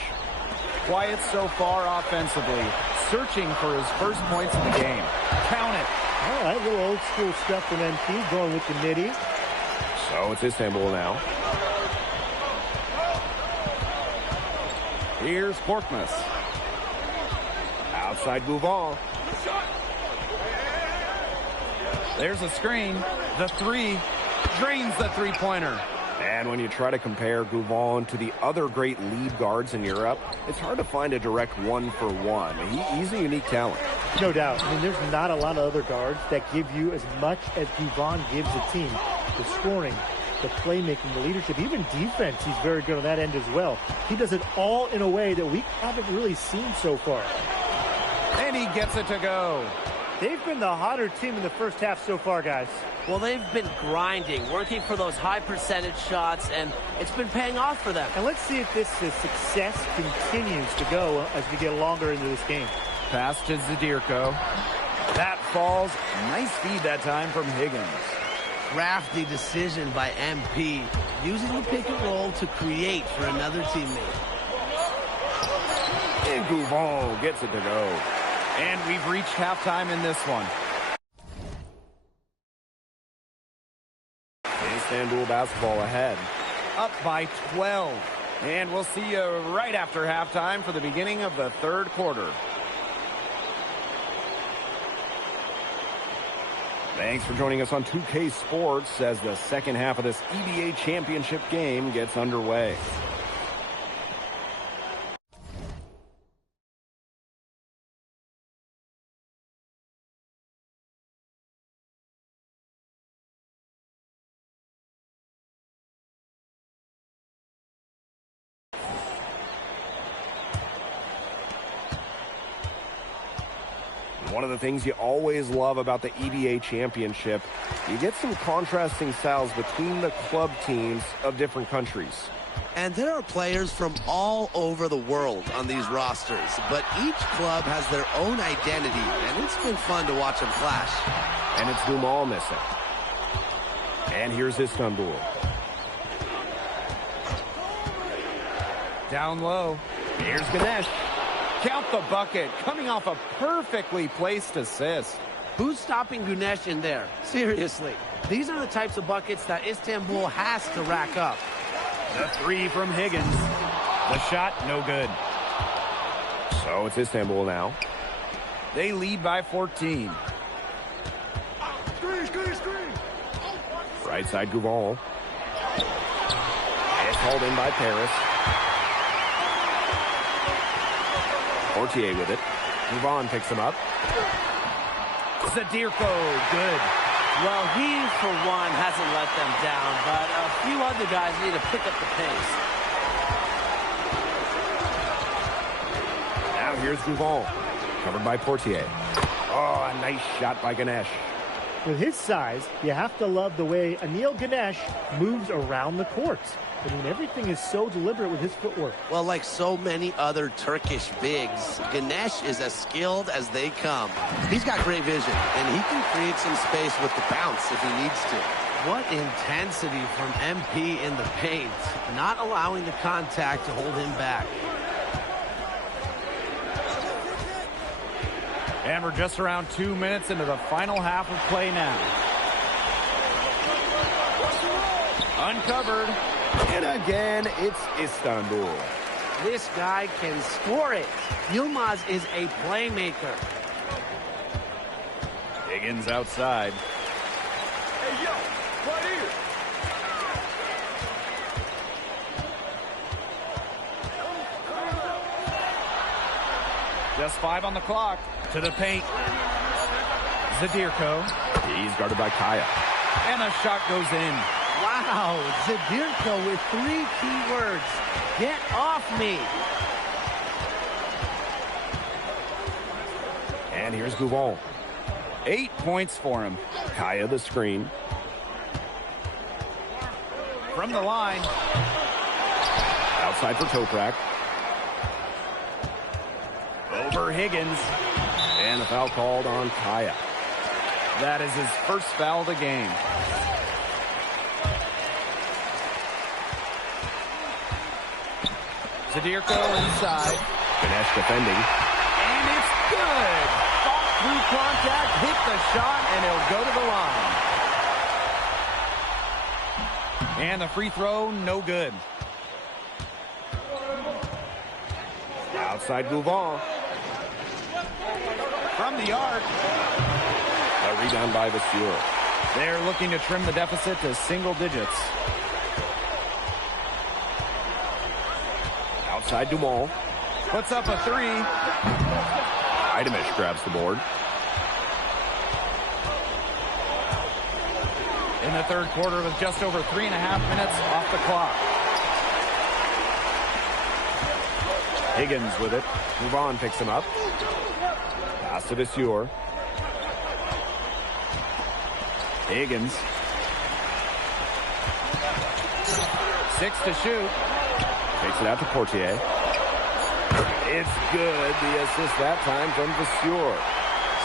Quiet so far offensively, searching for his first points of the game. Count it. All right, little old school stuff from MP, going with the nitty. So it's Istanbul now. Here's Korkmaz. Outside Bouvon. There's a screen. The 3 drains the three-pointer. And when you try to compare Bouvon to the other great lead guards in Europe, it's hard to find a direct one-for-one. He's a unique talent. No doubt. I mean, there's not a lot of other guards that give you as much as Bouvon gives a team. The scoring, the playmaking, the leadership, even defense, he's very good on that end as well. He does it all in a way that we haven't really seen so far. And he gets it to go. They've been the hotter team in the first half so far, guys. Well, they've been grinding, working for those high percentage shots, and it's been paying off for them. And let's see if this success continues to go as we get longer into this game. Pass to Zadirko. That falls. Nice feed that time from Higgins. Crafty decision by MP, using the pick and roll to create for another teammate. And Bouvon gets it to go. And we've reached halftime in this one. Istanbul basketball ahead. Up by 12. And we'll see you right after halftime for the beginning of the third quarter. Thanks for joining us on 2K Sports as the second half of this EBA championship game gets underway. One of the things you always love about the EBA Championship, you get some contrasting styles between the club teams of different countries. And there are players from all over the world on these rosters, but each club has their own identity, and it's been fun to watch them clash. And it's Dumal missing. And here's Istanbul. Down low. Here's Ganesh. Count the bucket, coming off a perfectly placed assist. Who's stopping Ganesh in there? Seriously. These are the types of buckets that Istanbul has to rack up. The three from Higgins. The shot, no good. So it's Istanbul now. They lead by 14. Screen. Right side, Gouval. It's hauled in by Paris. Portier with it. Gouval picks him up. Zadirko, good. Well, he, for one, hasn't let them down, but a few other guys need to pick up the pace. Now here's Gouval, covered by Portier. Oh, a nice shot by Ganesh. With his size, you have to love the way Anil Ganesh moves around the court. I mean, everything is so deliberate with his footwork. Well, like so many other Turkish bigs, Ganesh is as skilled as they come. He's got great vision, and he can create some space with the bounce if he needs to. What intensity from MP in the paint, not allowing the contact to hold him back. And we're just around 2 minutes into the final half of play now. Uncovered. And again, it's Istanbul. This guy can score it. Yilmaz is a playmaker. Higgins outside. Hey, yo, right here. Just 5 on the clock. To the paint. Zadirko. He's guarded by Kaya. And the shot goes in. Wow, Zadirko with 3 key words. Get off me. And here's Gouval. 8 points for him. Kaya the screen. From the line. Outside for Toprak. Over Higgins. And the foul called on Kaya. That is his first foul of the game. Zadirko inside. Ganesh defending. And it's good. Fought through contact, hit the shot, and he'll go to the line. And the free throw, no good. Outside Gouval. From the arc. A rebound by Vasseur. They're looking to trim the deficit to single digits. Outside Dumal. Puts up a 3. Idamish grabs the board. In the third quarter with just over 3.5 minutes off the clock. Higgins with it. Gouval picks him up. Pass to Vasseur. Higgins. 6 to shoot. Takes it out to Portier. It's good. The assist that time from Vasseur.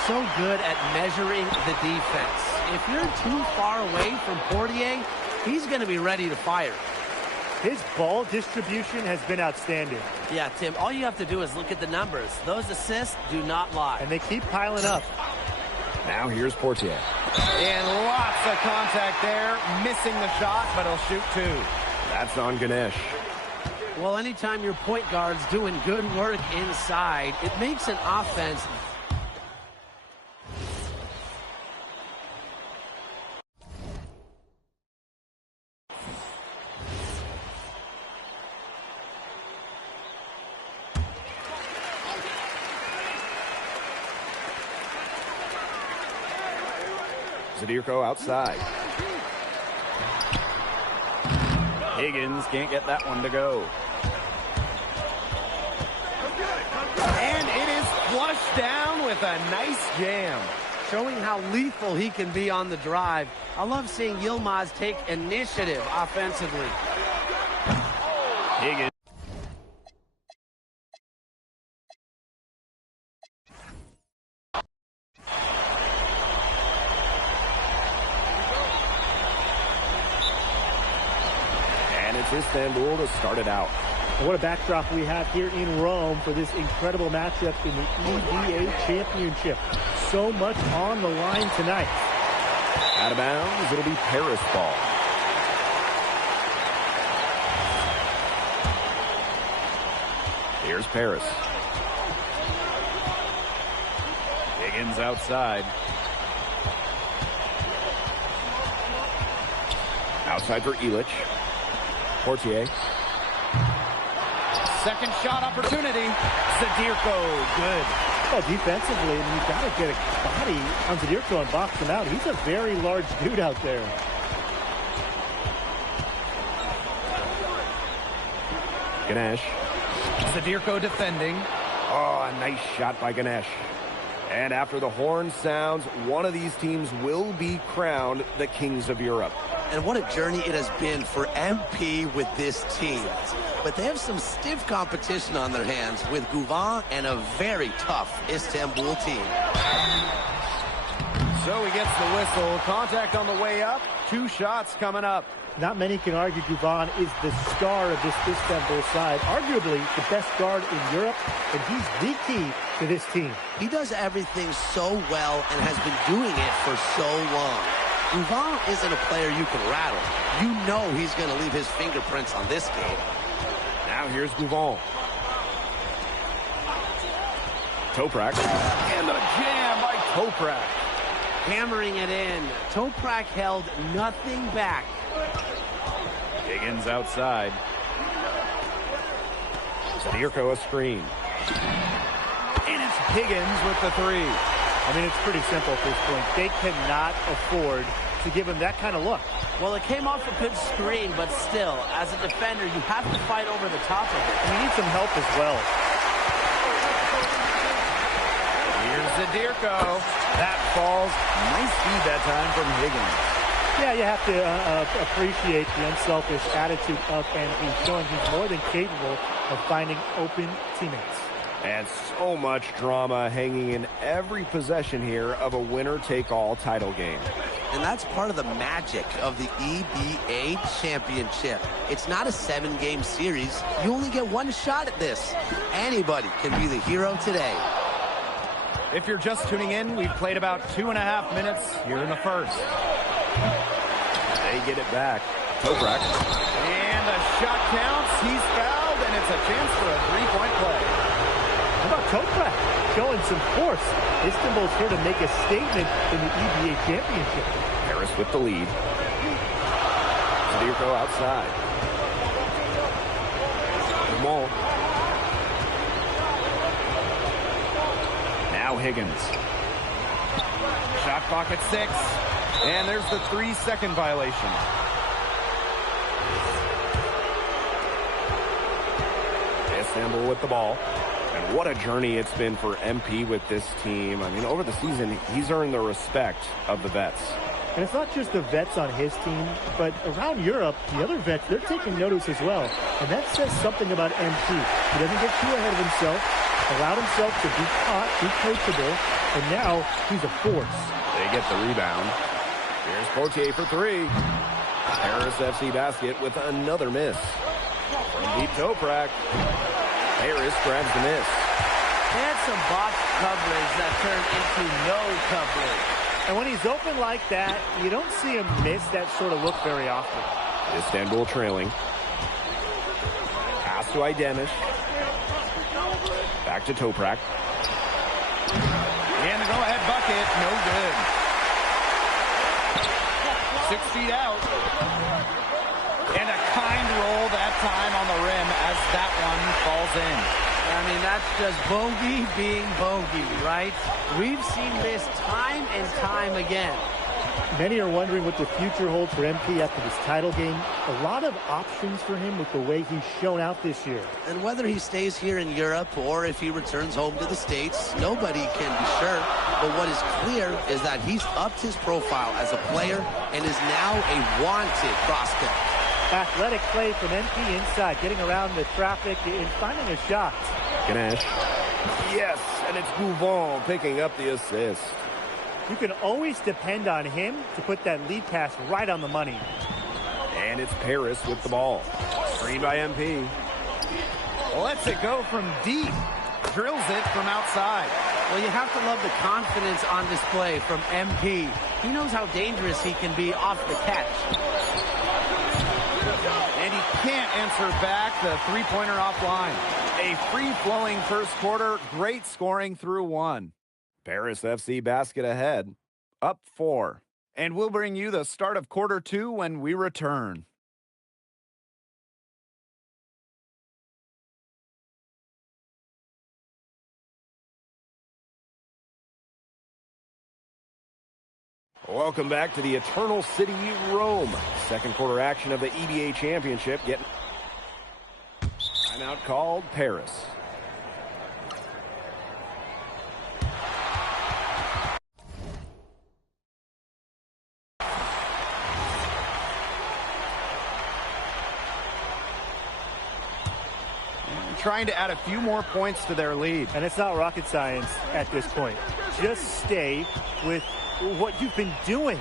So good at measuring the defense. If you're too far away from Portier, he's going to be ready to fire. His ball distribution has been outstanding. Yeah, Tim, all you have to do is look at the numbers. Those assists do not lie. And they keep piling up. Now here's Portier. And lots of contact there. Missing the shot, but he'll shoot 2. That's on Ganesh. Well, anytime your point guard's doing good work inside, it makes an offense. Zadirko outside. Higgins can't get that one to go. And it is flushed down with a nice jam. Showing how lethal he can be on the drive. I love seeing Yilmaz take initiative offensively. Higgins. And it's Istanbul to start it out. What a backdrop we have here in Rome for this incredible matchup in the EBA Championship. So much on the line tonight. Out of bounds, it'll be Paris ball. Here's Paris. Higgins outside. Outside for Illich. Portier. Second shot opportunity. Zadirko, good. Well, defensively, you've got to get a body on Zadirko and box him out. He's a very large dude out there. Ganesh. Zadirko defending. Oh, a nice shot by Ganesh. And after the horn sounds, one of these teams will be crowned the Kings of Europe. And what a journey it has been for MP with this team. But they have some stiff competition on their hands with Guvan and a very tough Istanbul team. So he gets the whistle. Contact on the way up. 2 shots coming up. Not many can argue Guvan is the star of this Istanbul side. Arguably the best guard in Europe, and he's the key to this team. He does everything so well and has been doing it for so long. Guvan isn't a player you can rattle. You know he's going to leave his fingerprints on this game. Now here's Guvan. Toprak. And the jam by Toprak. Hammering it in. Toprak held nothing back. Higgins outside. Zadirko a screen. And it's Higgins with the 3. I mean, it's pretty simple at this point. They cannot afford to give him that kind of look. Well, it came off a good screen, but still, as a defender, you have to fight over the top of it. And you need some help as well. Here's Zadirko. That falls. Nice feed that time from Higgins. Yeah, you have to appreciate the unselfish attitude of MP, showing he's more than capable of finding open teammates. And so much drama hanging in every possession here of a winner-take-all title game. And that's part of the magic of the EBA Championship. It's not a 7-game series. You only get 1 shot at this. Anybody can be the hero today. If you're just tuning in, we've played about 2.5 minutes here in the first. They get it back. Toprak. And the shot counts. He's fouled, and it's a chance for a 3-point play. How about Toprak showing some force? Istanbul's here to make a statement in the EBA Championship. Paris with the lead. Zadirko outside. Jamal. Now Higgins. Shot clock at 6. And there's the 3-second violation. Istanbul with the ball. And what a journey it's been for MP with this team. I mean, over the season, he's earned the respect of the vets. And it's not just the vets on his team, but around Europe, the other vets, they're taking notice as well. And that says something about MP. He doesn't get too ahead of himself, allowed himself to be caught, be coachable, and now he's a force. They get the rebound. Here's Portier for 3. Paris FC basket with another miss. From deep Toprak. Paris grabs the miss. They had some box coverage that turned into no coverage. And when he's open like that, you don't see him miss that sort of look very often. Istanbul trailing. Pass to Aydemish. Back to Toprak. And the go-ahead bucket, no good. 6 feet out. And a kind roll that time on the rim as that one falls in. I mean, that's just bogey being bogey, right? We've seen this time and time again. Many are wondering what the future holds for MP after this title game. A lot of options for him with the way he's shown out this year. And whether he stays here in Europe or if he returns home to the States, nobody can be sure. But what is clear is that he's upped his profile as a player and is now a wanted prospect. Athletic play from MP inside, getting around the traffic and finding a shot. Ganesh. Yes, and it's Bouvon picking up the assist. You can always depend on him to put that lead pass right on the money. And it's Paris with the ball. Screen by MP. Lets it go from deep. Drills it from outside. Well, you have to love the confidence on display from MP. He knows how dangerous he can be off the catch. And he can't answer back the three-pointer offline. A free-flowing first quarter, great scoring through one. Paris FC basket ahead, up 4. And we'll bring you the start of quarter 2 when we return. Welcome back to the Eternal City, Rome. Second quarter action of the EBA Championship. Timeout called Paris. Trying to add a few more points to their lead. And it's not rocket science at this point. Just stay with what you've been doing.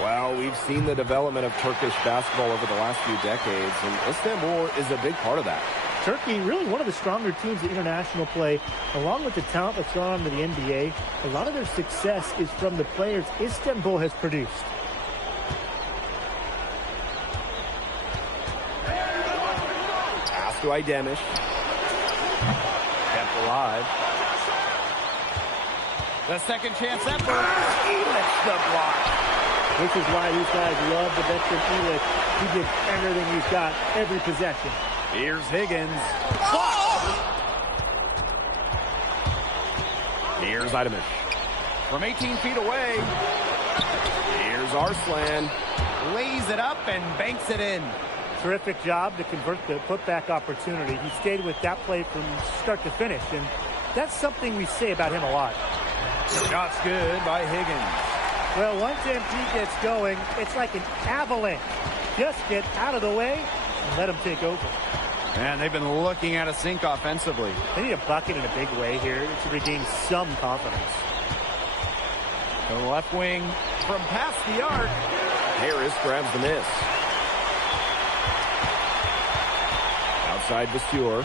Well, we've seen the development of Turkish basketball over the last few decades, and Istanbul is a big part of that. Turkey, really one of the stronger teams in international play, along with the talent that's gone on to the NBA. A lot of their success is from the players Istanbul has produced. Pass to Aydemir. Kept alive. The second chance effort. Elic the block. This is why these guys love the veteran Elic. He gives everything he's got every possession. Here's Higgins. Here's Aydemir. From 18 feet away. Here's Arslan. Lays it up and banks it in. Terrific job to convert the putback opportunity. He stayed with that play from start to finish, and that's something we say about him a lot. Shot's good by Higgins. Well, once MP gets going, it's like an avalanche. Just get out of the way and let him take over. And they've been looking at a sink offensively. They need a bucket in a big way here to regain some confidence. To the left wing from past the arc. Harris grabs the miss. Outside Vasseur.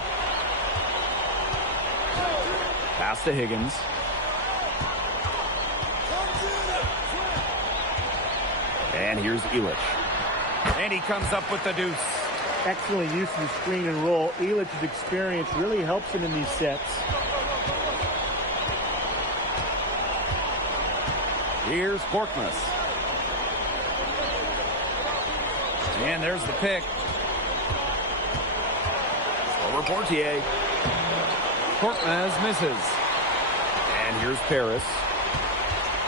Pass to Higgins. And here's Elic. And he comes up with the deuce. Excellent use of the screen and roll. Elic's experience really helps him in these sets. Here's Korkmaz. And there's the pick. Over Portier. Korkmaz misses. And here's Paris.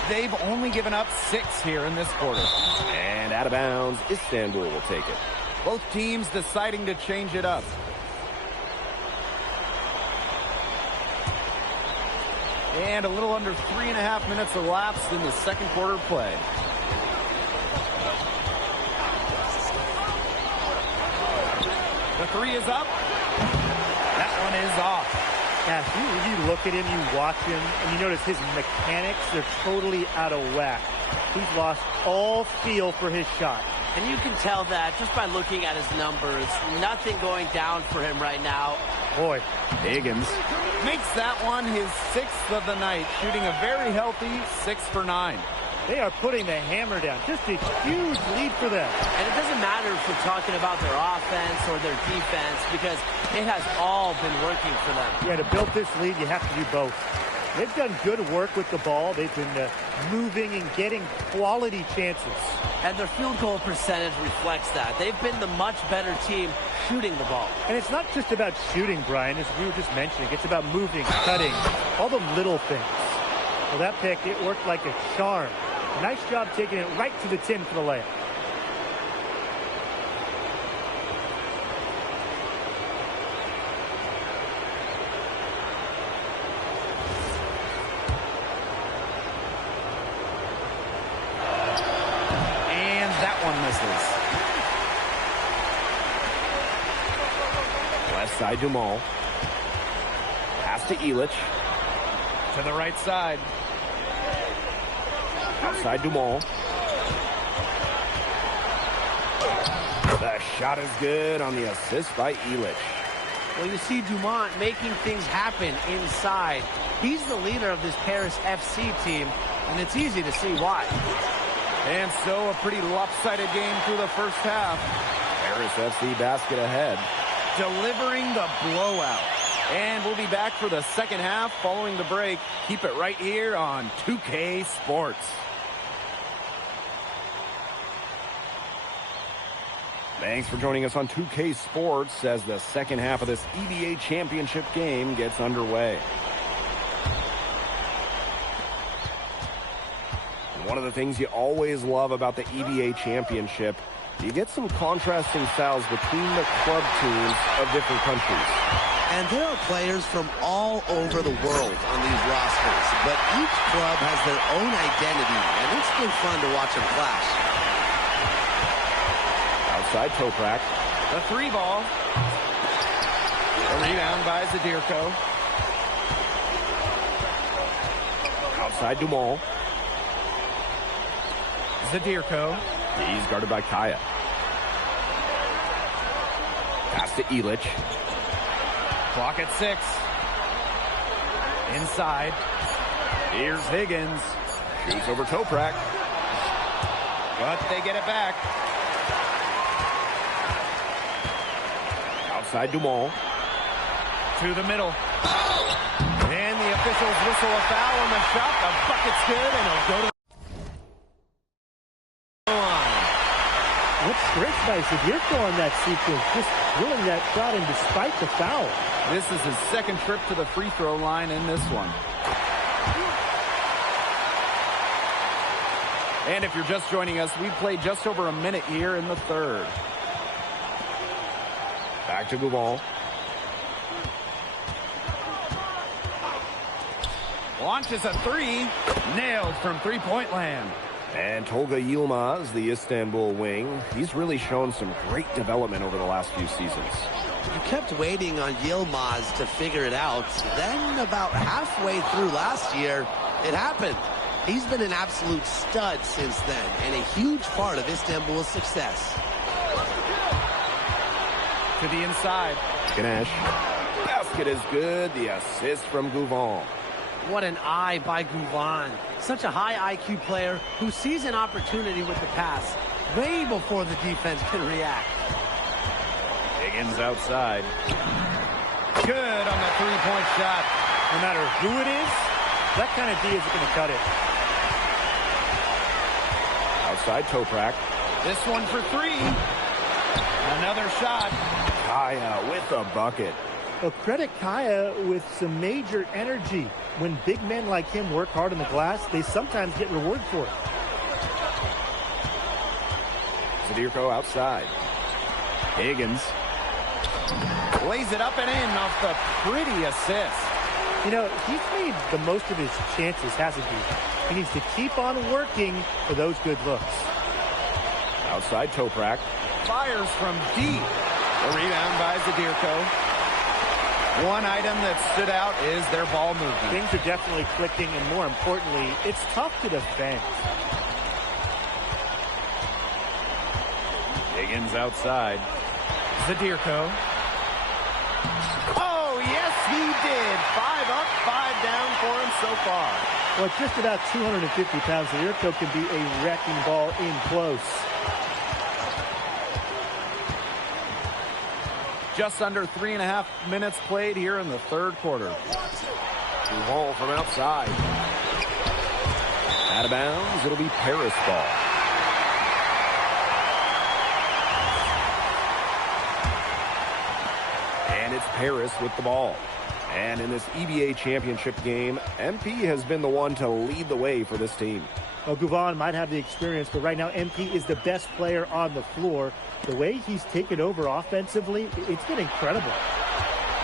They've only given up 6 here in this quarter. And out of bounds, Istanbul will take it. Both teams deciding to change it up. And a little under 3.5 minutes elapsed in the second quarter play. The three is up. That one is off. Yeah, you look at him, you watch him, and you notice his mechanics, they're totally out of whack. He's lost all feel for his shot. And you can tell that just by looking at his numbers. Nothing going down for him right now. Boy, Higgins makes that one his 6th of the night, shooting a very healthy 6 for 9. They are putting the hammer down. Just a huge lead for them. And it doesn't matter if we're talking about their offense or their defense, because it has all been working for them. Yeah, to build this lead, you have to do both. They've done good work with the ball. They've been moving and getting quality chances. And their field goal percentage reflects that. They've been the much better team shooting the ball. And it's not just about shooting, Brian, as we were just mentioning. It's about moving, cutting, all the little things. Well, that pick, it worked like a charm. Nice job taking it right to the tin for the layup. And that one misses. Left side, Dumal. Pass to Illich. To the right side. Outside Dumal. The shot is good on the assist by Illich. Well, you see Dumont making things happen inside. He's the leader of this Paris FC team, and it's easy to see why. And so a pretty lopsided game through the first half. Paris FC basket ahead. Delivering the blowout. And we'll be back for the second half following the break. Keep it right here on 2K Sports. Thanks for joining us on 2K Sports as the second half of this EBA championship game gets underway. One of the things you always love about the EBA championship, you get some contrasting styles between the club teams of different countries. And there are players from all over the world on these rosters, but each club has their own identity, and it's been fun to watch them clash. Outside Toprak. The three ball. A rebound by Zadirko. Outside Dumal. Zadirko. He's guarded by Kaya. Pass to Illich. Clock at 6. Inside. Here's Higgins. Shoots over Toprak. But they get it back. Outside Dumal. To the middle. And the officials whistle a foul on the shot. The bucket's good, and it'll go to the line. What's great by Zadirko on that sequence, just drilling that shot in despite the foul. This is his second trip to the free throw line in this one. And if you're just joining us, we've played just over a minute here in the third. Back to Gouval. Launches a three. Nailed from three-point land. And Tolga Yilmaz, the Istanbul wing, he's really shown some great development over the last few seasons. You kept waiting on Yilmaz to figure it out. Then about halfway through last year, it happened. He's been an absolute stud since then, and a huge part of Istanbul's success. To the inside. Ganesh. Basket is good. The assist from Gouvan. What an eye by Gouvan. Such a high IQ player who sees an opportunity with the pass way before the defense can react. Higgins outside. Good on the three-point shot. No matter who it is, that kind of D is going to cut it. Outside Toprak. This one for three. Another shot. Kaya with a bucket. Well, credit Kaya with some major energy. When big men like him work hard on the glass, they sometimes get rewarded for it. Zadirko outside. Higgins lays it up and in off the pretty assist. You know, he's made the most of his chances, hasn't he? He needs to keep on working for those good looks. Outside Toprak. Fires from deep. A rebound by Zadirko. One item that stood out is their ball movement. Things are definitely clicking, and more importantly, it's tough to defend. Higgins outside. Zadirko. Oh, yes, he did. 5 up, 5 down for him so far. Well, at just about 250 pounds, Zadirko can be a wrecking ball in close. Just under 3.5 minutes played here in the third quarter. Duval from outside. Out of bounds, it'll be Paris ball. And it's Paris with the ball. And in this EBA championship game, MP has been the one to lead the way for this team. Well, Gouvan might have the experience, but right now MP is the best player on the floor. The way he's taken over offensively, it's been incredible.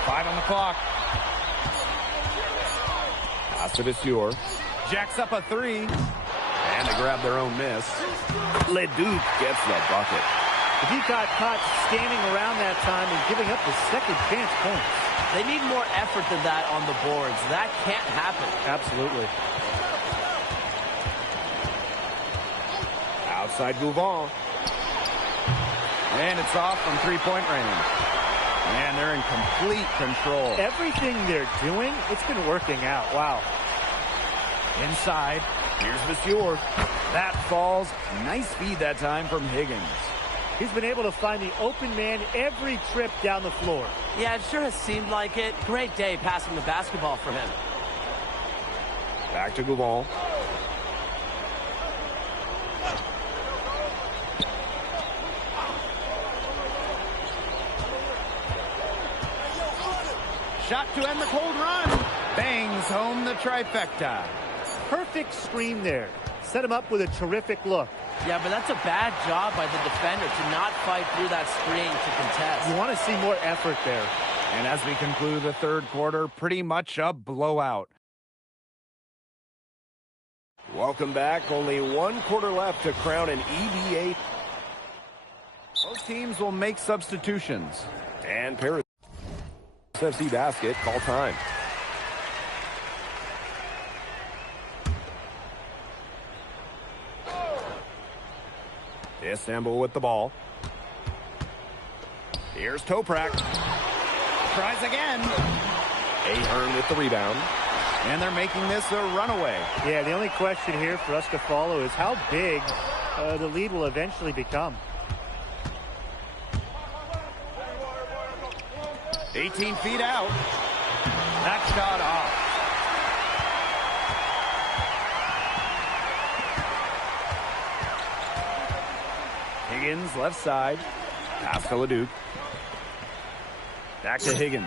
5 on the clock. Pass to Vasseur. Jacks up a 3. And they grab their own miss. Leduc gets the bucket. If he got caught standing around that time and giving up the second chance points. They need more effort than that on the boards. That can't happen. Absolutely. Outside Gouvan. And it's off from three-point range. And they're in complete control. Everything they're doing, it's been working out. Wow. Inside. Here's Vasseur. That falls. Nice feed that time from Higgins. He's been able to find the open man every trip down the floor. Yeah, it sure has seemed like it. Great day passing the basketball for him. Back to Gouvan. Shot to end the cold run. Bangs home the trifecta. Perfect screen there. Set him up with a terrific look. Yeah, but that's a bad job by the defender to not fight through that screen to contest. You want to see more effort there. And as we conclude the third quarter, pretty much a blowout. Welcome back. Only 1 quarter left to crown an EBA. Both teams will make substitutions. And Paris FC basket, call time. Istanbul with the ball. Here's Toprak. Tries again. Ahern with the rebound. And they're making this a runaway. Yeah, the only question here for us to follow is how big the lead will eventually become. 18 feet out. That shot off. Higgins, left side. Pass to Leduc. Back to Higgins.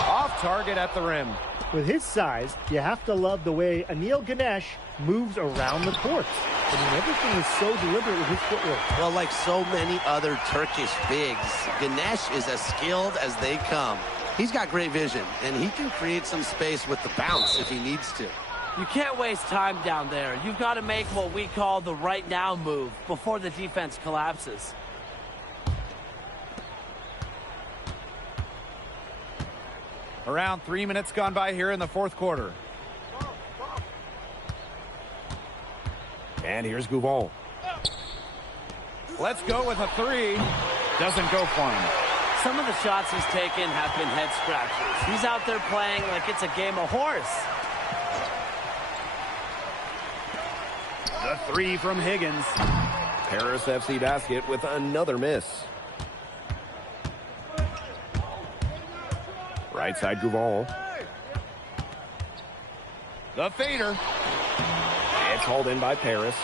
Off target at the rim. With his size, you have to love the way Anil Ganesh moves around the court. I mean, everything is so deliberate with his footwork. Well, like so many other Turkish bigs, Ganesh is as skilled as they come. He's got great vision, and he can create some space with the bounce if he needs to. You can't waste time down there. You've got to make what we call the right now move before the defense collapses. Around 3 minutes gone by here in the fourth quarter. And here's Gouvan. Let's go with a 3. Doesn't go for him. Some of the shots he's taken have been head scratchers. He's out there playing like it's a game of horse. The 3 from Higgins. Paris FC basket with another miss. Right side Gouvan. The fader. It's hauled in by Paris.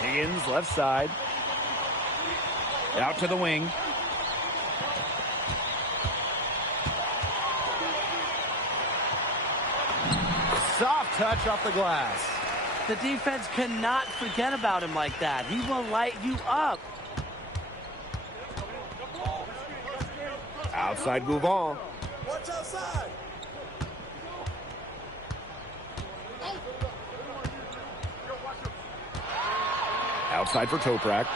Higgins, left side. Out to the wing. Soft touch off the glass. The defense cannot forget about him like that. He will light you up. Outside Gouvan. Watch outside. Outside for Toprak.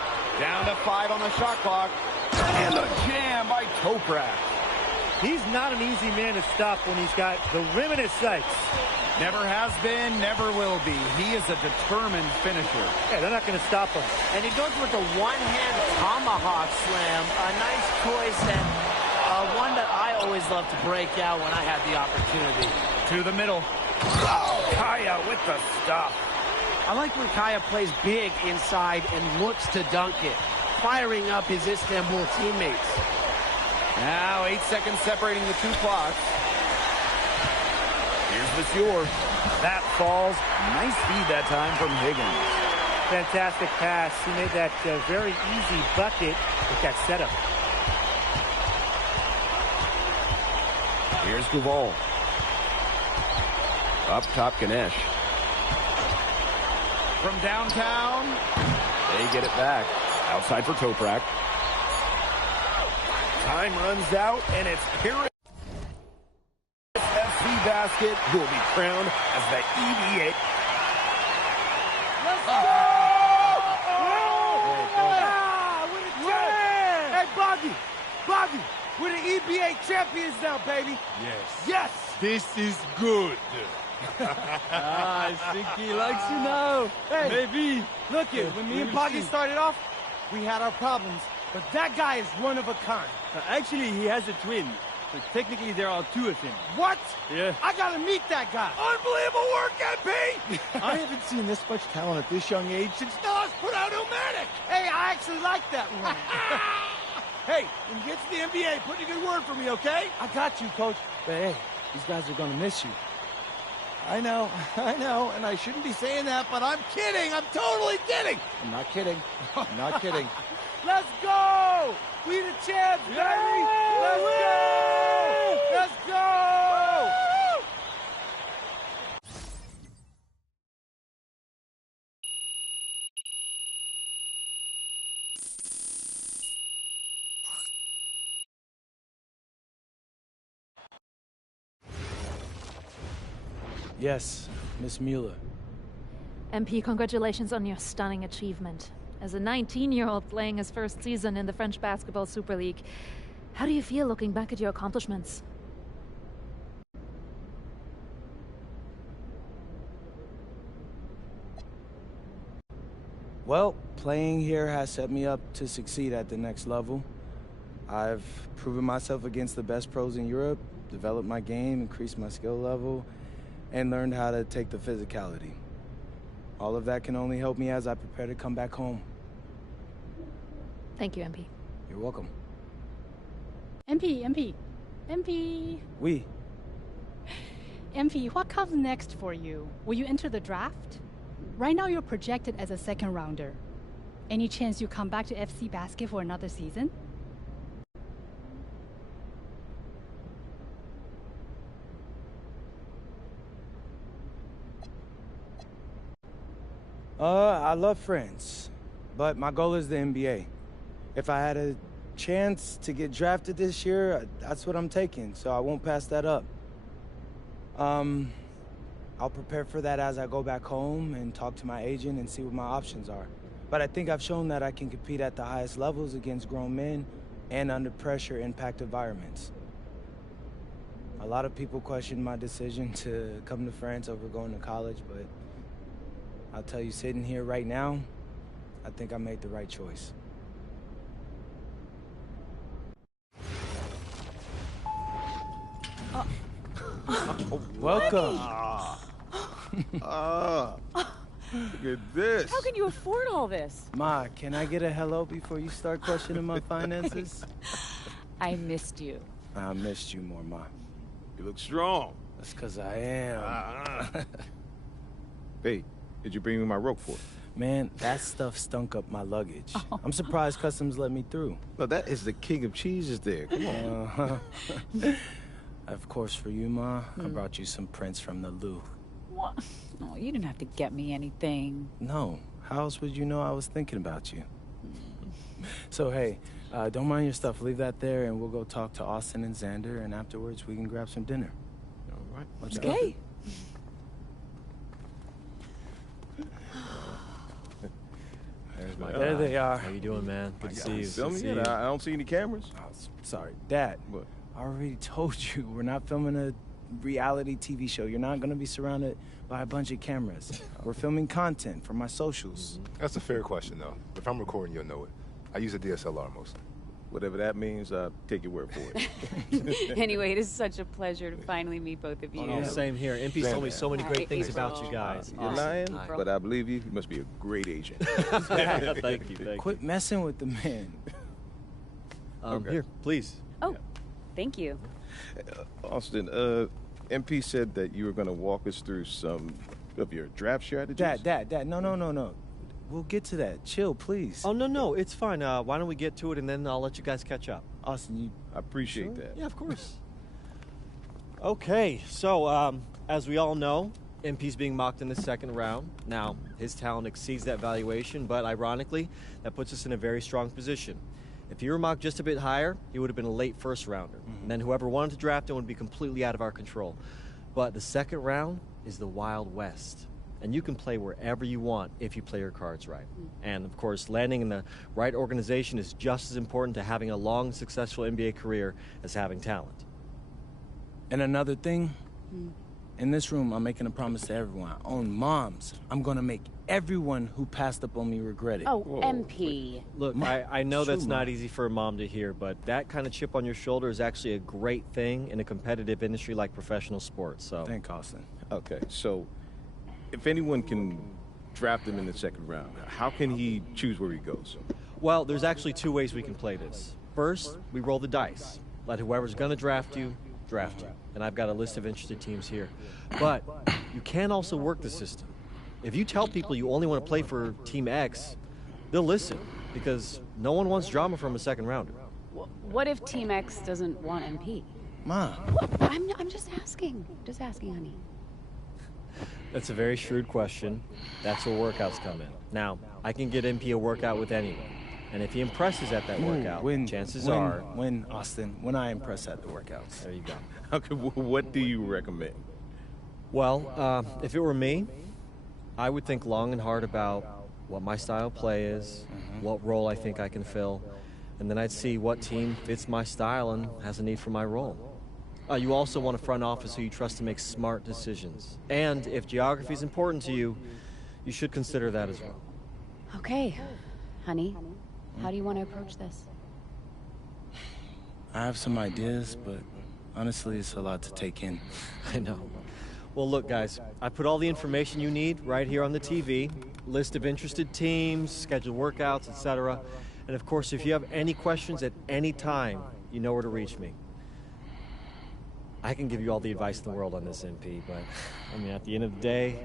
Down to 5 on the shot clock. And the jam by Toprak. He's not an easy man to stop when he's got the rim in his sights. Never has been, never will be. He is a determined finisher. Yeah, they're not going to stop him. And he goes with a one-hand tomahawk slam. A nice choice and one that I always love to break out when I have the opportunity. To the middle. Oh, Kaya with the stop. I like when Kaya plays big inside and looks to dunk it, firing up his Istanbul teammates. Now 8 seconds separating the two clocks. Here's Vasseur. That falls. Nice feed that time from Higgins. Fantastic pass. He made that very easy bucket with that setup. Here's Guvall. Up top, Ganesh. From downtown. They get it back. Outside for Toprak. Time runs out, and it's Paris FC Basket who will be crowned as the EVA. Let's go! Hey, Boggy, we're the EBA champions now, baby. Yes. Yes. This is good. I think he likes you now. Hey, maybe. Look it, when me and Boggy started off, we had our problems, but that guy is one of a kind. Actually, he has a twin. So technically, there are two of him. What? Yeah. I gotta meet that guy. Unbelievable work, MP! I haven't seen this much talent at this young age since Nas put out Illmatic. Hey, I actually like that one. Hey, when you get to the NBA, put in a good word for me, okay? I got you, Coach. But hey, these guys are gonna miss you. I know, and I shouldn't be saying that, but I'm kidding. I'm totally kidding. I'm not kidding. I'm not kidding. Let's go! We the champs, baby! Let's go! Let's go! Yes, Miss Mueller. MP, congratulations on your stunning achievement. As a 19-year-old playing his first season in the French Basketball Super League, how do you feel looking back at your accomplishments? Well, playing here has set me up to succeed at the next level. I've proven myself against the best pros in Europe, developed my game, increased my skill level, and learned how to take the physicality. All of that can only help me as I prepare to come back home. Thank you, MP. You're welcome. MP. Oui. MP, what comes next for you? Will you enter the draft? Right now you're projected as a second rounder. Any chance you come back to FC Basket for another season? I love France, but my goal is the NBA. If I had a chance to get drafted this year, that's what I'm taking, so I won't pass that up. I'll prepare for that as I go back home and talk to my agent and see what my options are. But I think I've shown that I can compete at the highest levels against grown men and under pressure impact environments. A lot of people question my decision to come to France over going to college, but I'll tell you, sitting here right now, I think I made the right choice. Welcome. Look at this. How can you afford all this? Ma, can I get a hello before you start questioning my finances? I missed you. I missed you more, Ma. You look strong. That's because I am. Hey, did you bring me my rope for it? Man, that stuff stunk up my luggage. Oh. I'm surprised customs let me through. No, that is the king of cheeses there. Come on. Of course, for you, Ma, I brought you some prints from the Louvre. What? Oh, you didn't have to get me anything. No. How else would you know I was thinking about you? So, hey, don't mind your stuff. Leave that there, and we'll go talk to Austin and Xander, and afterwards we can grab some dinner. All right. Let's go. Okay. There's my There guy. they are. How you doing, man? Good to see you. Film Good to me? see you. I don't see any cameras. Oh, sorry, Dad. What? I already told you, we're not filming a reality TV show. You're not going to be surrounded by a bunch of cameras. We're filming content for my socials. That's a fair question, though. If I'm recording, you'll know it. I use a DSLR mostly. Whatever that means, take your word for it. Anyway, it is such a pleasure to finally meet both of you. Oh, same here. MP's told me so many great things about you guys. You're lying, but I believe you. You must be a great agent. Thank you. Quit messing with the man. Okay. Here, please. Oh, thank you. Austin, MP said that you were going to walk us through some of your draft strategies. Dad, no. We'll get to that. Chill, please. Oh, no, it's fine. Why don't we get to it, and then I'll let you guys catch up. Austin, I appreciate that. Yeah, of course. Okay, so as we all know, MP's being mocked in the second round. Now, his talent exceeds that valuation, but ironically, that puts us in a very strong position. If he were mocked just a bit higher, he would have been a late first rounder. And then whoever wanted to draft him would be completely out of our control. But the second round is the Wild West. And you can play wherever you want if you play your cards right. And of course, landing in the right organization is just as important to having a long, successful NBA career as having talent. And another thing, in this room, I'm making a promise to everyone. On moms, I'm gonna make everyone who passed up on me regret it. Oh, MP. Look, I know that's not easy for a mom to hear, but that kind of chip on your shoulder is actually a great thing in a competitive industry like professional sports. So, thank Austin. Okay, so if anyone can draft him in the second round, how can he choose where he goes? Well, there's actually two ways we can play this. First, we roll the dice. Let whoever's going to draft you. And I've got a list of interested teams here. But you can also work the system. If you tell people you only want to play for Team X, they'll listen because no one wants drama from a second rounder. What if Team X doesn't want MP? Ma. I'm just asking. Just asking, honey. That's a very shrewd question. That's where workouts come in. Now, I can get MP a workout with anyone. And if he impresses at that workout, chances are... When, Austin, when I impress at the workouts. There you go. Okay, what do you recommend? Well, if it were me, I would think long and hard about what my style of play is, what role I think I can fill, and then I'd see what team fits my style and has a need for my role. You also want a front office who you trust to make smart decisions. And if geography is important to you, you should consider that as well. Okay, honey. How do you want to approach this? I have some ideas, but honestly, it's a lot to take in. I know. Well, look, guys, I put all the information you need right here on the TV. List of interested teams, scheduled workouts, etc. And of course, if you have any questions at any time, you know where to reach me. I can give you all the advice in the world on this, MP, but I mean, at the end of the day,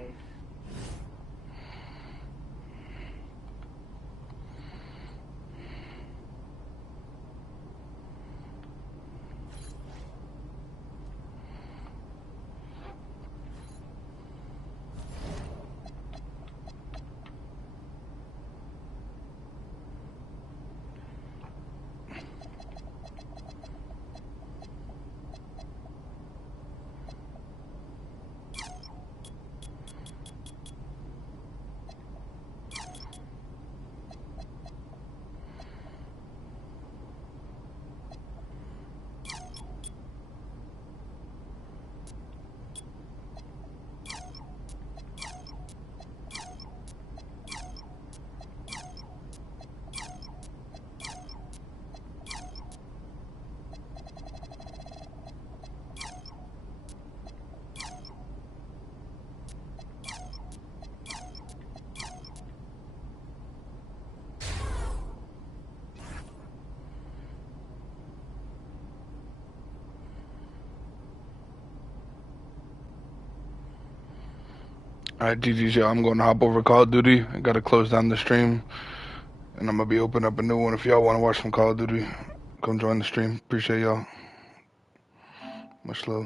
Alright, GG's, I'm going to hop over Call of Duty. I got to close down the stream. And I'm going to be opening up a new one. If y'all want to watch some Call of Duty, come join the stream. Appreciate y'all. Much love.